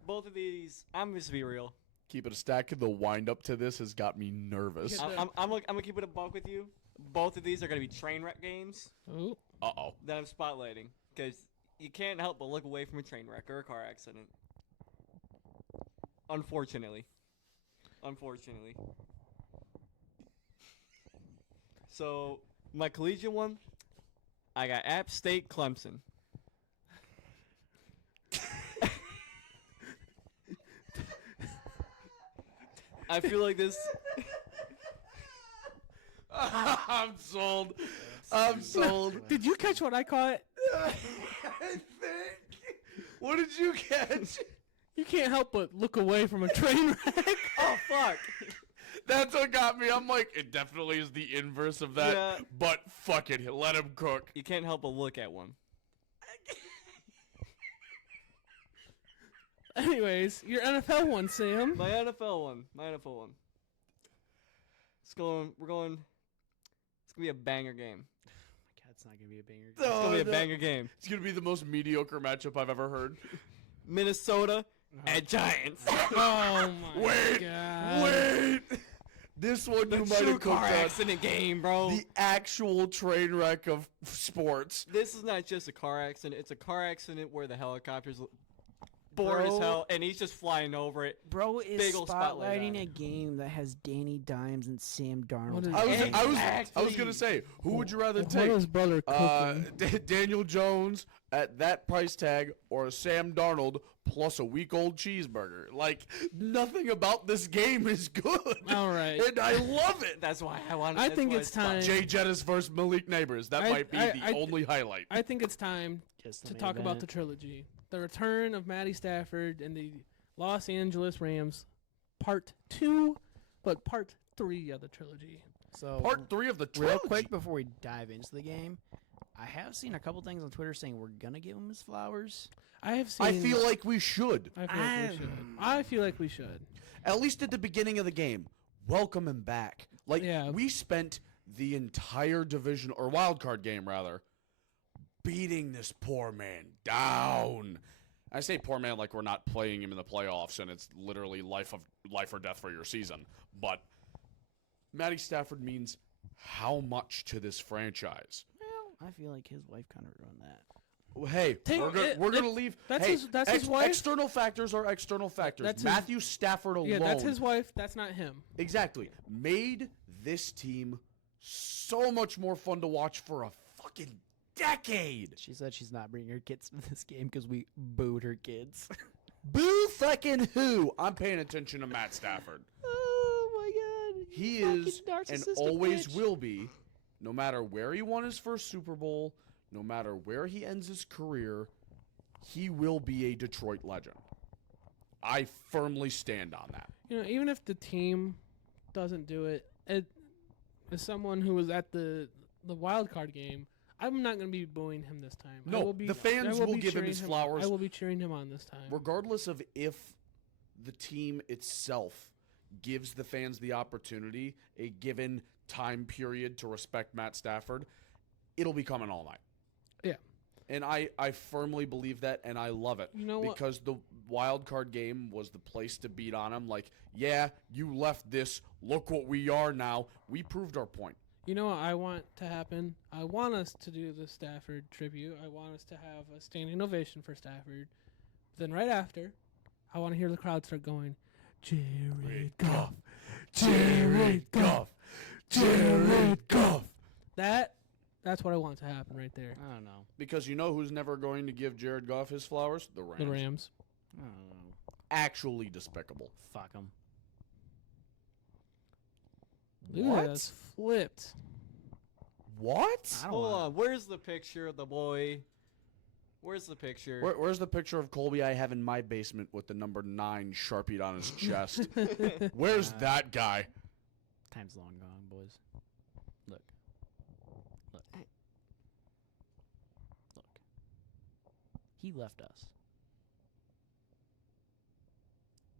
both of these, I'm just be real. Keep it a stack. The wind up to this has got me nervous. I'm gonna keep it a buck with you. Both of these are gonna be train wreck games Oh, that I'm spotlighting because you can't help but look away from a train wreck or a car accident. Unfortunately. So my collegiate one, I got App State, Clemson. I feel like this. I'm sold. I'm sold. did you catch what I caught? I think. What did you catch? You can't help but look away from a train wreck. Oh fuck! That's what got me. I'm like, it definitely is the inverse of that. Yeah. But fuck it, let him cook. You can't help but look at one. Anyways, your NFL one, Sam. My NFL one. It's gonna be a banger game. It's not gonna be a banger. It's gonna be a banger game. It's gonna be the most mediocre matchup I've ever heard. Minnesota and Giants. Oh my Wait, god. wait. This one you might have car cooked on. accident game, bro. The actual train wreck of sports. This is not just a car accident. It's a car accident where the helicopter's bored as Bro. hell, and he's just flying over it. Bro is Big ol' spotlight on spotlighting it. a game that has Danny Dimes and Sam Darnold. What is- I was gonna say, who would you rather What take? is brother cooking? Daniel Jones at that price tag or Sam Darnold plus a week-old cheeseburger? Like, nothing about this game is good. All right. And I love it. That's why I want. I think it's time. Jay Jettis versus Malik Neighbors. That might be the only highlight. I think it's time Just the to main talk about event. the trilogy. The return of Matty Stafford and the Los Angeles Rams, part 2, but part 3 of the trilogy. So Part 3 of the trilogy. real quick before we dive into the game, I have seen a couple things on Twitter saying we're gonna give him his flowers. I have seen. I feel like we should. I feel like we should. At least at the beginning of the game. Welcome him back. Like, Yeah. we spent the entire division, or wild card game, rather, beating this poor man down. I say poor man like we're not playing him in the playoffs and it's literally life or death for your season. But Matty Stafford means how much to this franchise? Well, I feel like his wife kind of ruined that. Well, hey, we're gonna leave. That's hey, his wife? External factors are external factors. That's his- Matthew Stafford alone. Yeah, that's his wife. That's not him. Exactly. Made this team so much more fun to watch for a fucking decade. She said she's not bringing her kids to this game because we booed her kids. Boo fucking who? I'm paying attention to Matt Stafford. Oh my god. He you is fucking and narcissistic always bitch. will be, no matter where he won his first Super Bowl, no matter where he ends his career, he will be a Detroit legend. I firmly stand on that. You know, even if the team doesn't do it, as someone who was at the wild card game, I'm not going to be booing him this time. I No, will be, the fans I will be give him cheering his flowers. I will be cheering him on this time. Regardless of if the team itself gives the fans the opportunity, a given time period to respect Matt Stafford, it'll be coming all night. Yeah. And I firmly believe that, and I love it. You know what? Because the wild card game was the place to beat on him. Like, yeah, you left this. Look what we are now. We proved our point. You know what I want to happen? I want us to do the Stafford tribute. I want us to have a standing ovation for Stafford. Then right after, I want to hear the crowd start going, Jared Goff, Jared Goff, Jared Goff. That's what I want to happen right there. I don't know. Because you know who's never going to give Jared Goff his flowers? The Rams. The Rams. I don't know. Actually despicable. Fuck them. Look at us flipped. What? I don't Hold want. on. Where's the picture of the boy? Where's the picture? Where's the picture of Colby I have in my basement with the number 9 Sharpied on his chest? Where's that guy? Time's long gone, boys. Look. Look. Look. He left us.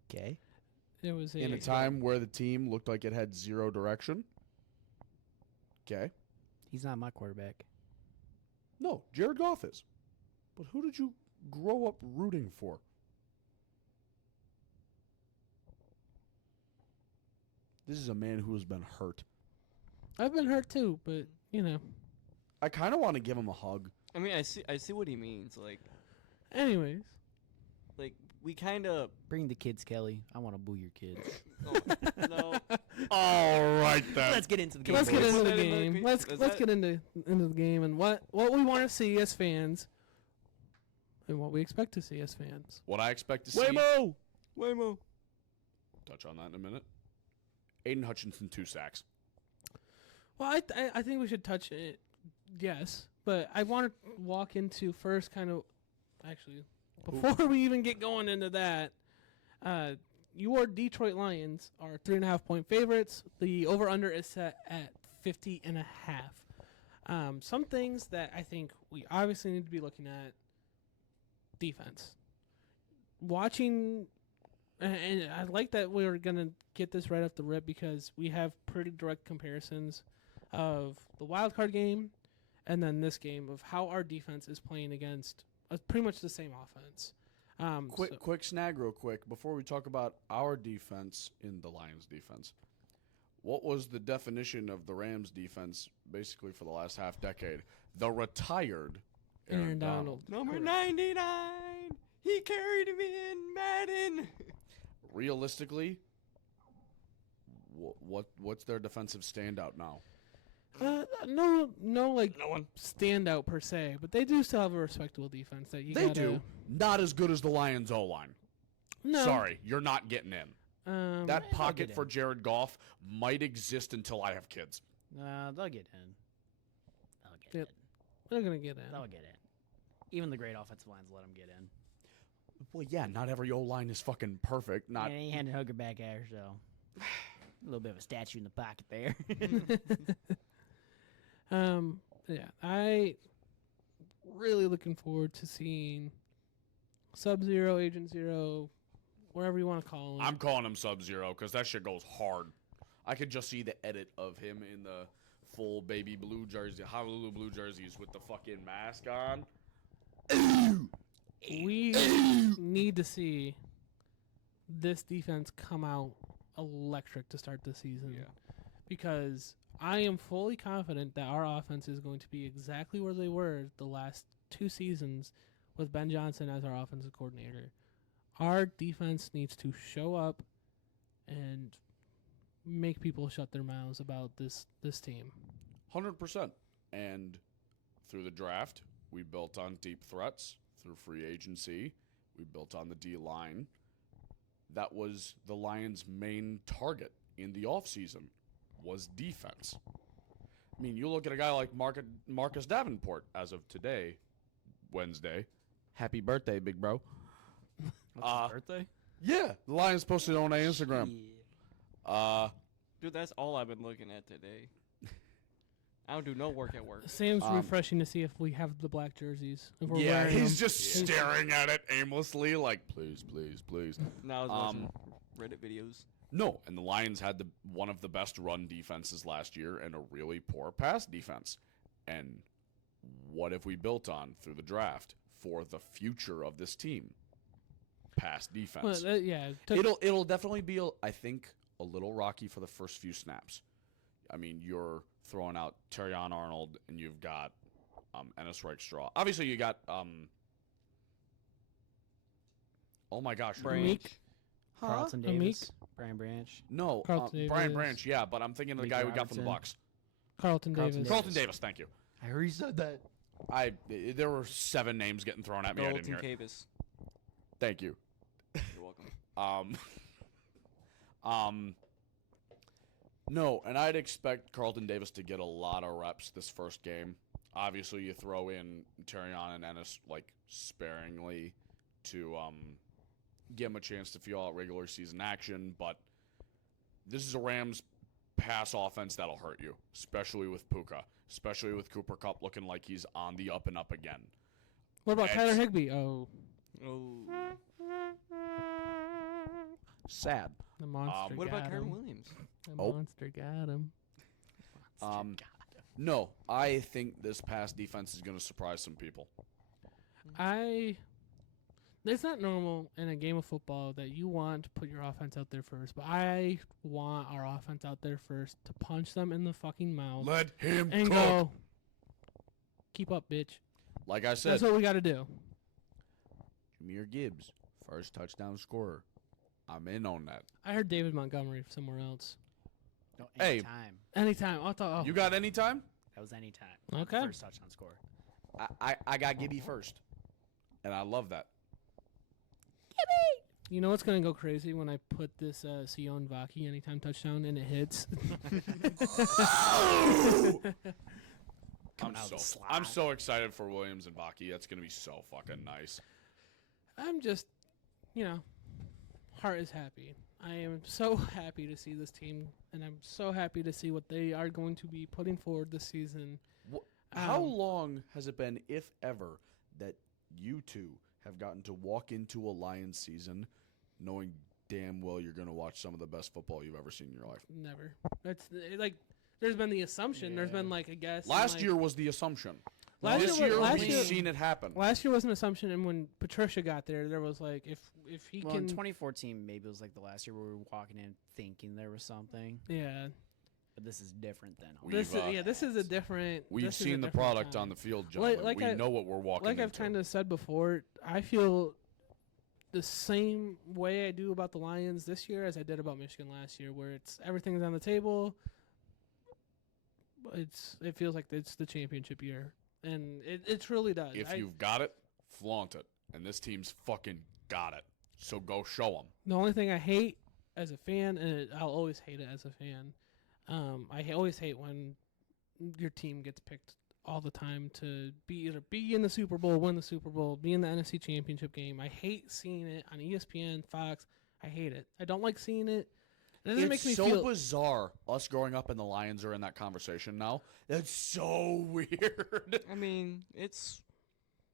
Okay. It was In a time where the team looked like it had zero direction? Okay. He's not my quarterback. No, Jared Goff is. But who did you grow up rooting for? This is a man who has been hurt. I've been hurt too, but you know. I kind of want to give him a hug. I mean, I see what he means. Anyways, Like we kind of. Bring the kids, Kelly. I want to boo your kids. No. All right, then. Let's get into the game. let's get boys. into the Is that game. in Let's is let's that- get into the game and what we want to see as fans, and what we expect to see as fans. What I expect to see. Waymo. Touch on that in a minute. Aiden Hutchinson, 2 sacks. Well, I think we should touch it, yes, but I want to walk into first kind of, actually, before we even get going into that, your Detroit Lions are 3.5-point favorites. The over-under is set at 50.5. Some things that I think we obviously need to be looking at, defense. Watching, and I like that we're going to get this right off the rip because we have pretty direct comparisons of the wild card game and then this game of how our defense is playing against pretty much the same offense. Quick snag real quick. Before we talk about our defense in the Lions defense, what was the definition of the Rams defense basically for the last half decade? The retired Aaron Donald. Number Correct. 99. He carried me in Madden. Realistically, what's their defensive standout now? No, like No one. standout per se, but they do still have a respectable defense that you They gotta, do. Not as good as the Lions O-line. No, Sorry, you're not getting in. That They'll pocket get for in. Jared Goff might exist until I have kids. They'll get in. They'll get Yep. in. they're gonna get in. They'll get in. Even the great offensive lines let them get in. Well, yeah, not every O-line is fucking perfect. Not Yeah, he handed Hooker back at her, so a little bit of a statue in the pocket there. Yeah, I really looking forward to seeing Sub-Zero, Agent Zero, wherever you want to call him. I'm calling him Sub-Zero because that shit goes hard. I could just see the edit of him in the full baby blue jersey, Honolulu blue jerseys with the fucking mask on. We need to see this defense come out electric to start the season. Yeah. Because I am fully confident that our offense is going to be exactly where they were the last 2 seasons with Ben Johnson as our offensive coordinator. Our defense needs to show up and make people shut their mouths about this team. 100%. And through the draft. We built on deep threats through free agency. We built on the D-line. That was the Lions' main target in the offseason, was defense. I mean, you look at a guy like Marcus Davenport as of today, Wednesday. Happy birthday, big bro. What's his birthday? Yeah, the Lions posted it on their Instagram. Yeah. Dude, that's all I've been looking at today. I don't do no work at work. Sam's refreshing to see if we have the black jerseys. If we're Yeah, wearing he's them. just staring at it aimlessly, like, please, please, please. Now I was watching Reddit videos. No, and the Lions had one of the best run defenses last year and a really poor pass defense. And what have we built on through the draft for the future of this team? Pass defense. Well, yeah. It'll definitely be, I think, a little rocky for the first few snaps. I mean, you're throwing out Terrion Arnold, and you've got Ennis Rakestraw. Obviously, you got oh my gosh, Meek. Carlton Amik? Davis, Brian Branch. No, Carlton Brian Davis. Branch. Yeah, but I'm thinking of the Meek guy we got from the Robertson. Bucks. Carlton Carlton Davis. Carlton Davis. Thank you. I already said that. There were 7 names getting thrown at me. I didn't Dalton hear it. Cavis. Thank you. You're welcome. No, and I'd expect Carlton Davis to get a lot of reps this first game. Obviously, you throw in Terrion and Ennis like sparingly to give him a chance to feel out regular season action, but this is a Rams pass offense that'll hurt you, especially with Puka, especially with Cooper Kupp looking like he's on the up and up again. What about Tyler It's- Higbee? Oh, Oh. Sad. the monster What got about Karen him. Williams? The Oh. monster got him. No, I think this pass defense is going to surprise some people. It's not normal in a game of football that you want to put your offense out there first, but I want our offense out there first to punch them in the fucking mouth Let him and cook. go, keep up, bitch. Like I said, That's what we got to do. Jahmyr Gibbs, first touchdown scorer. I'm in on that. I heard David Montgomery somewhere else. No, Hey. anytime. Anytime. I thought, You got any time? That was anytime. Okay. First touchdown score. I got Gibby first, and I love that. you know what's going to go crazy when I put this Sion Vaki anytime touchdown and it hits? Coming out of the slot. I'm so excited for Williams and Baki. That's gonna be so fucking nice. I'm just, heart is happy. I am so happy to see this team, and I'm so happy to see what they are going to be putting forward this season. How Um, long has it been, if ever, that you two have gotten to walk into a Lions season knowing damn well you're gonna watch some of the best football you've ever seen in your life? Never. That's like, there's been the assumption. There's been like a guess. and, Last like- year was the assumption. Last This year year, was- last we've year- seen it happen. Last year was an assumption, and when Patricia got there was like, if he Well, can, in 2014, maybe it was like the last year where we were walking in thinking there was something. yeah. But this is different than. We've, This is a different. We've this is a seen the different product time. on the field, Like- gentlemen. like we I- know what we're walking Like into. I've kind of said before, I feel the same way I do about the Lions this year as I did about Michigan last year, where it's everything's on the table. It feels like it's the championship year, and it truly does. If you've got it, flaunt it. And this team's fucking got it. So go show them. The only thing I hate as a fan, and I'll always hate it as a fan, always hate when your team gets picked all the time to either be in the Super Bowl, win the Super Bowl, be in the NFC Championship game. I hate seeing it on ESPN, Fox. I hate it. I don't like seeing it. It doesn't make me so feel bizarre. Us growing up and the Lions are in that conversation now. That's so weird. I mean, it's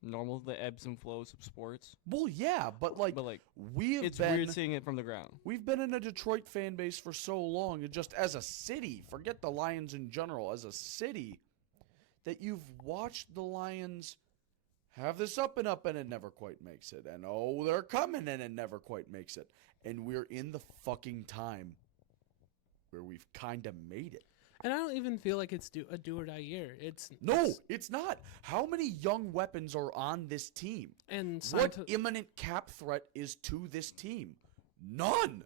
normal, the ebbs and flows of sports. Well, yeah, but like we have It's been weird seeing it from the ground. we've been in a Detroit fan base for so long, and just as a city, forget the Lions in general, as a city, that you've watched the Lions have this up and it never quite makes it. And oh, they're coming and it never quite makes it. And we're in the fucking time where we've kind of made it. and I don't even feel like it's a do or die year. No, it's not. How many young weapons are on this team? and What imminent cap threat is to this team? None.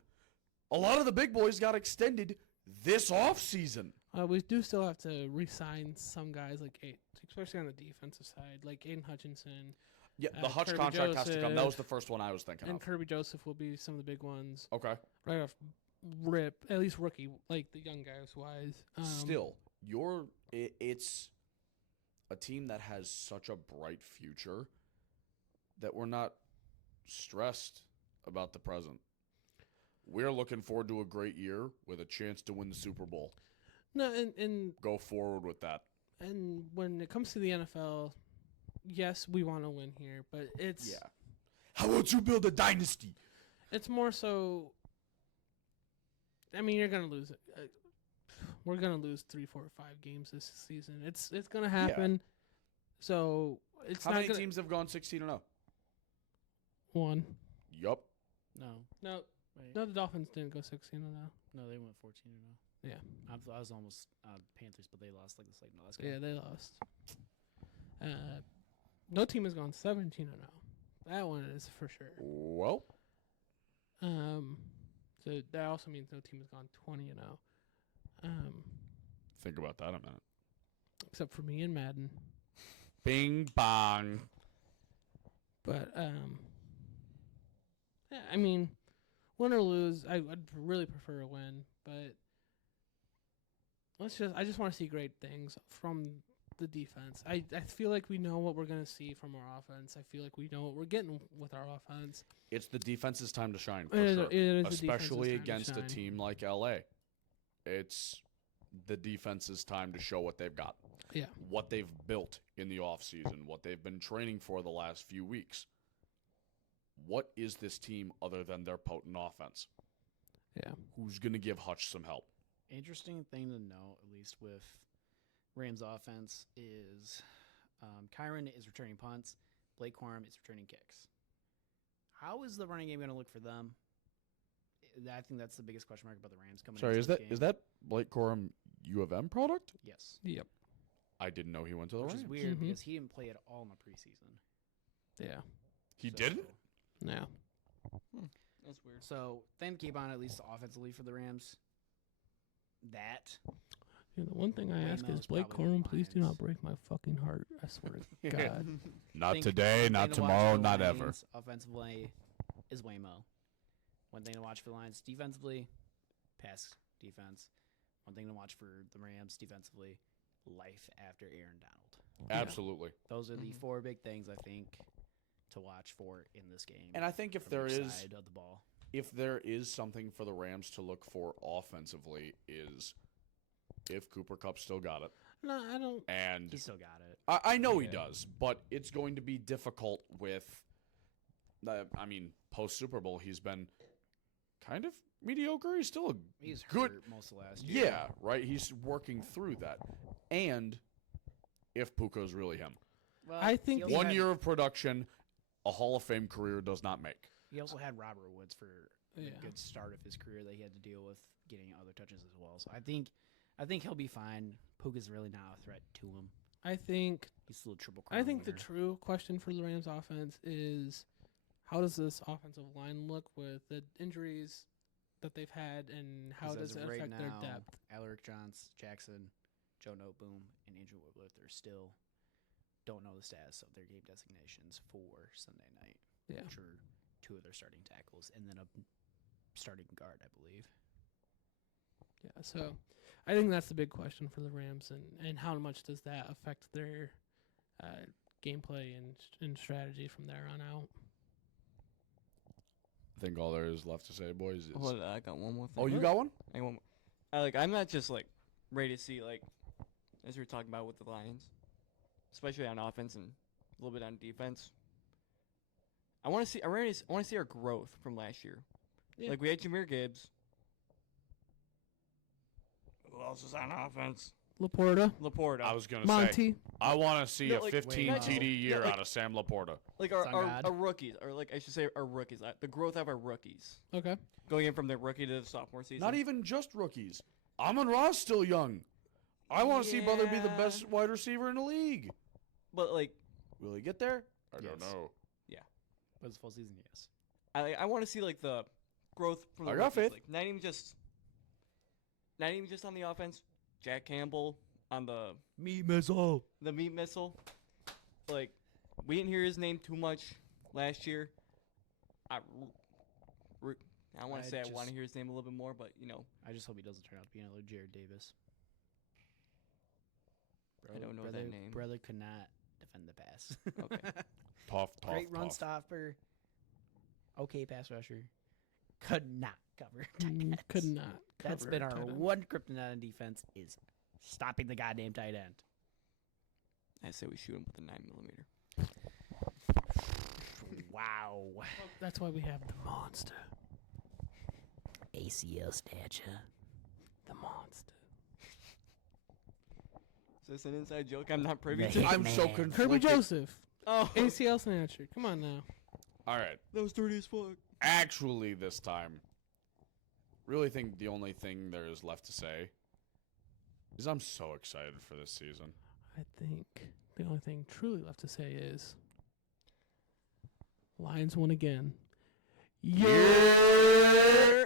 A lot of the big boys got extended this offseason. We do still have to re-sign some guys, like especially on the defensive side, like Aiden Hutchinson. Yeah, the Hutch Kirby contract has to come. That was Joseph, the first one I was thinking and of. Kirby Joseph will be some of the big ones Okay. right off rip, at least rookie, like the young guys wise. Still, it's a team that has such a bright future that we're not stressed about the present. We're looking forward to a great year with a chance to win the Super Bowl. No, and Go forward with that. And when it comes to the NFL, yes, we want to win here, but it's How about you build a dynasty? it's more so. I mean, you're gonna lose it. We're gonna lose 3, 4, 5 games this season. It's gonna happen. So it's How not many gonna, teams have gone 16-0? one. Yup. No. No, Wait. no, the Dolphins didn't go 16-0. No, they went 14-0. Yeah. I was almost Panthers, but they lost like the second to last game. Yeah, they lost. No team has gone 17-0. That one is for sure. Well, So that also means no team has gone 20-0. think about that a minute. Except for me and Madden. Bing bong. But yeah, I mean, win or lose, I'd really prefer a win. But I just want to see great things from the defense. I feel like we know what we're gonna see from our offense. I feel like we know what we're getting with our offense. It's the defense's time to shine, for It is- sure. it is the Especially defense's time to against a shine. team like LA. It's the defense's time to show what they've got. Yeah. What they've built in the offseason, what they've been training for the last few weeks. What is this team other than their potent offense? Yeah. Who's going to give Hutch some help? Interesting thing to note, at least with Rams offense, is Kyron is returning punts. Blake Corum is returning kicks. How is the running game going to look for them? I think that's the biggest question mark about the Rams coming. Sorry, into this game. is that Blake Corum U of M product? Yes, Yep. I didn't know he went to the which Rams. is weird Mhm. because he didn't play at all in the preseason. Yeah. He So- didn't? Yeah. That's weird. So thing to keep on, at least offensively for the Rams. That Yeah, the one thing I ask Waymo's is Blake probably Corum, please do Lions. not break my fucking heart. I swear to God. Not Think today, one not thing to watch tomorrow, for the not ever. Lions Offensively is Waymo. One thing to watch for the Lions defensively, pass defense. One thing to watch for the Rams defensively, life after Aaron Donald. Absolutely. Those are the Mhm. 4 big things I think to watch for in this game. And I think if from there each is side of the ball. something for the Rams to look for offensively is if Cooper Kupp still got it. No, I don't. And He still got it. I know he Yeah. does, but it's going to be difficult with post Super Bowl he's been kind of mediocre. He's still a He's good hurt most of last year. yeah, right? He's working through that. And if Puka's really him. Well, I think he also 1 had- year of production, a Hall of Fame career does not make. He also had Robert Woods for Yeah. a good start of his career that he had to deal with getting other touches as well. So I think he'll be fine. Puka's really not a threat to him. I think He's still a triple I crown think the winner. true question for the Rams offense is how does this offensive line look with the injuries that they've had and how 'Cause does as it of right affect their now, depth? Alaric Jackson, Joe Noteboom, and Andrew Whitworth are still don't know the status of their game designations for Sunday night. Yeah. Which are 2 of their starting tackles and then a starting guard, I believe. Yeah, so I think that's the big question for the Rams, and how much does that affect their gameplay and strategy from there on out? I think all there is left to say, boys, is Hold on, I got one more thing. oh, you got one? I got one more. I'm not just like ready to see like as we were talking about with the Lions, especially on offense and a little bit on defense. I want to see. I want to see our growth from last year. Yeah. Like we had Jameer Gibbs. Who else is on offense? Laporta, Laporta. I was gonna say Monty. I want to see No, a like, 15 Waymo. TD year No, like- out of Sam Laporta. like our, Sangad. our rookies, or like I should say our rookies. The growth of our rookies Okay. going in from the rookie to the sophomore season. Not even just rookies. Amon-Ra's still young. I want to see Butler be the Yeah. best wide receiver in the league. But like Will he get there? I don't Yes. know. But it's full season, yes. I want to see like the growth from the I got rookies, faith. Like not even just on the offense, Jack Campbell on the Meat missile. meat missile. Like, we didn't hear his name too much last year. I want to say I want to hear his name a little bit more, but I just hope he doesn't turn out to be another Jared Davis. I don't know brother, that name. Brother could not defend the pass. Okay. Tough. Great run stopper. Okay, pass rusher. Could not cover tight ends. Could not. That's cover been our tight end. one kryptonite on defense is stopping the goddamn tight end. I say we shoot him with a 9mm. Wow. That's why we have the monster. ACL stature. The monster. Is this an inside joke I'm not privy The to? hit I'm so man. conflicted. Kirby Joseph. Oh, ACL snatcher. Come on now. All right. that was dirty as fuck. Actually, this time, really think the only thing there is left to say is I'm so excited for this season. I think the only thing truly left to say is Lions won again. Yeah.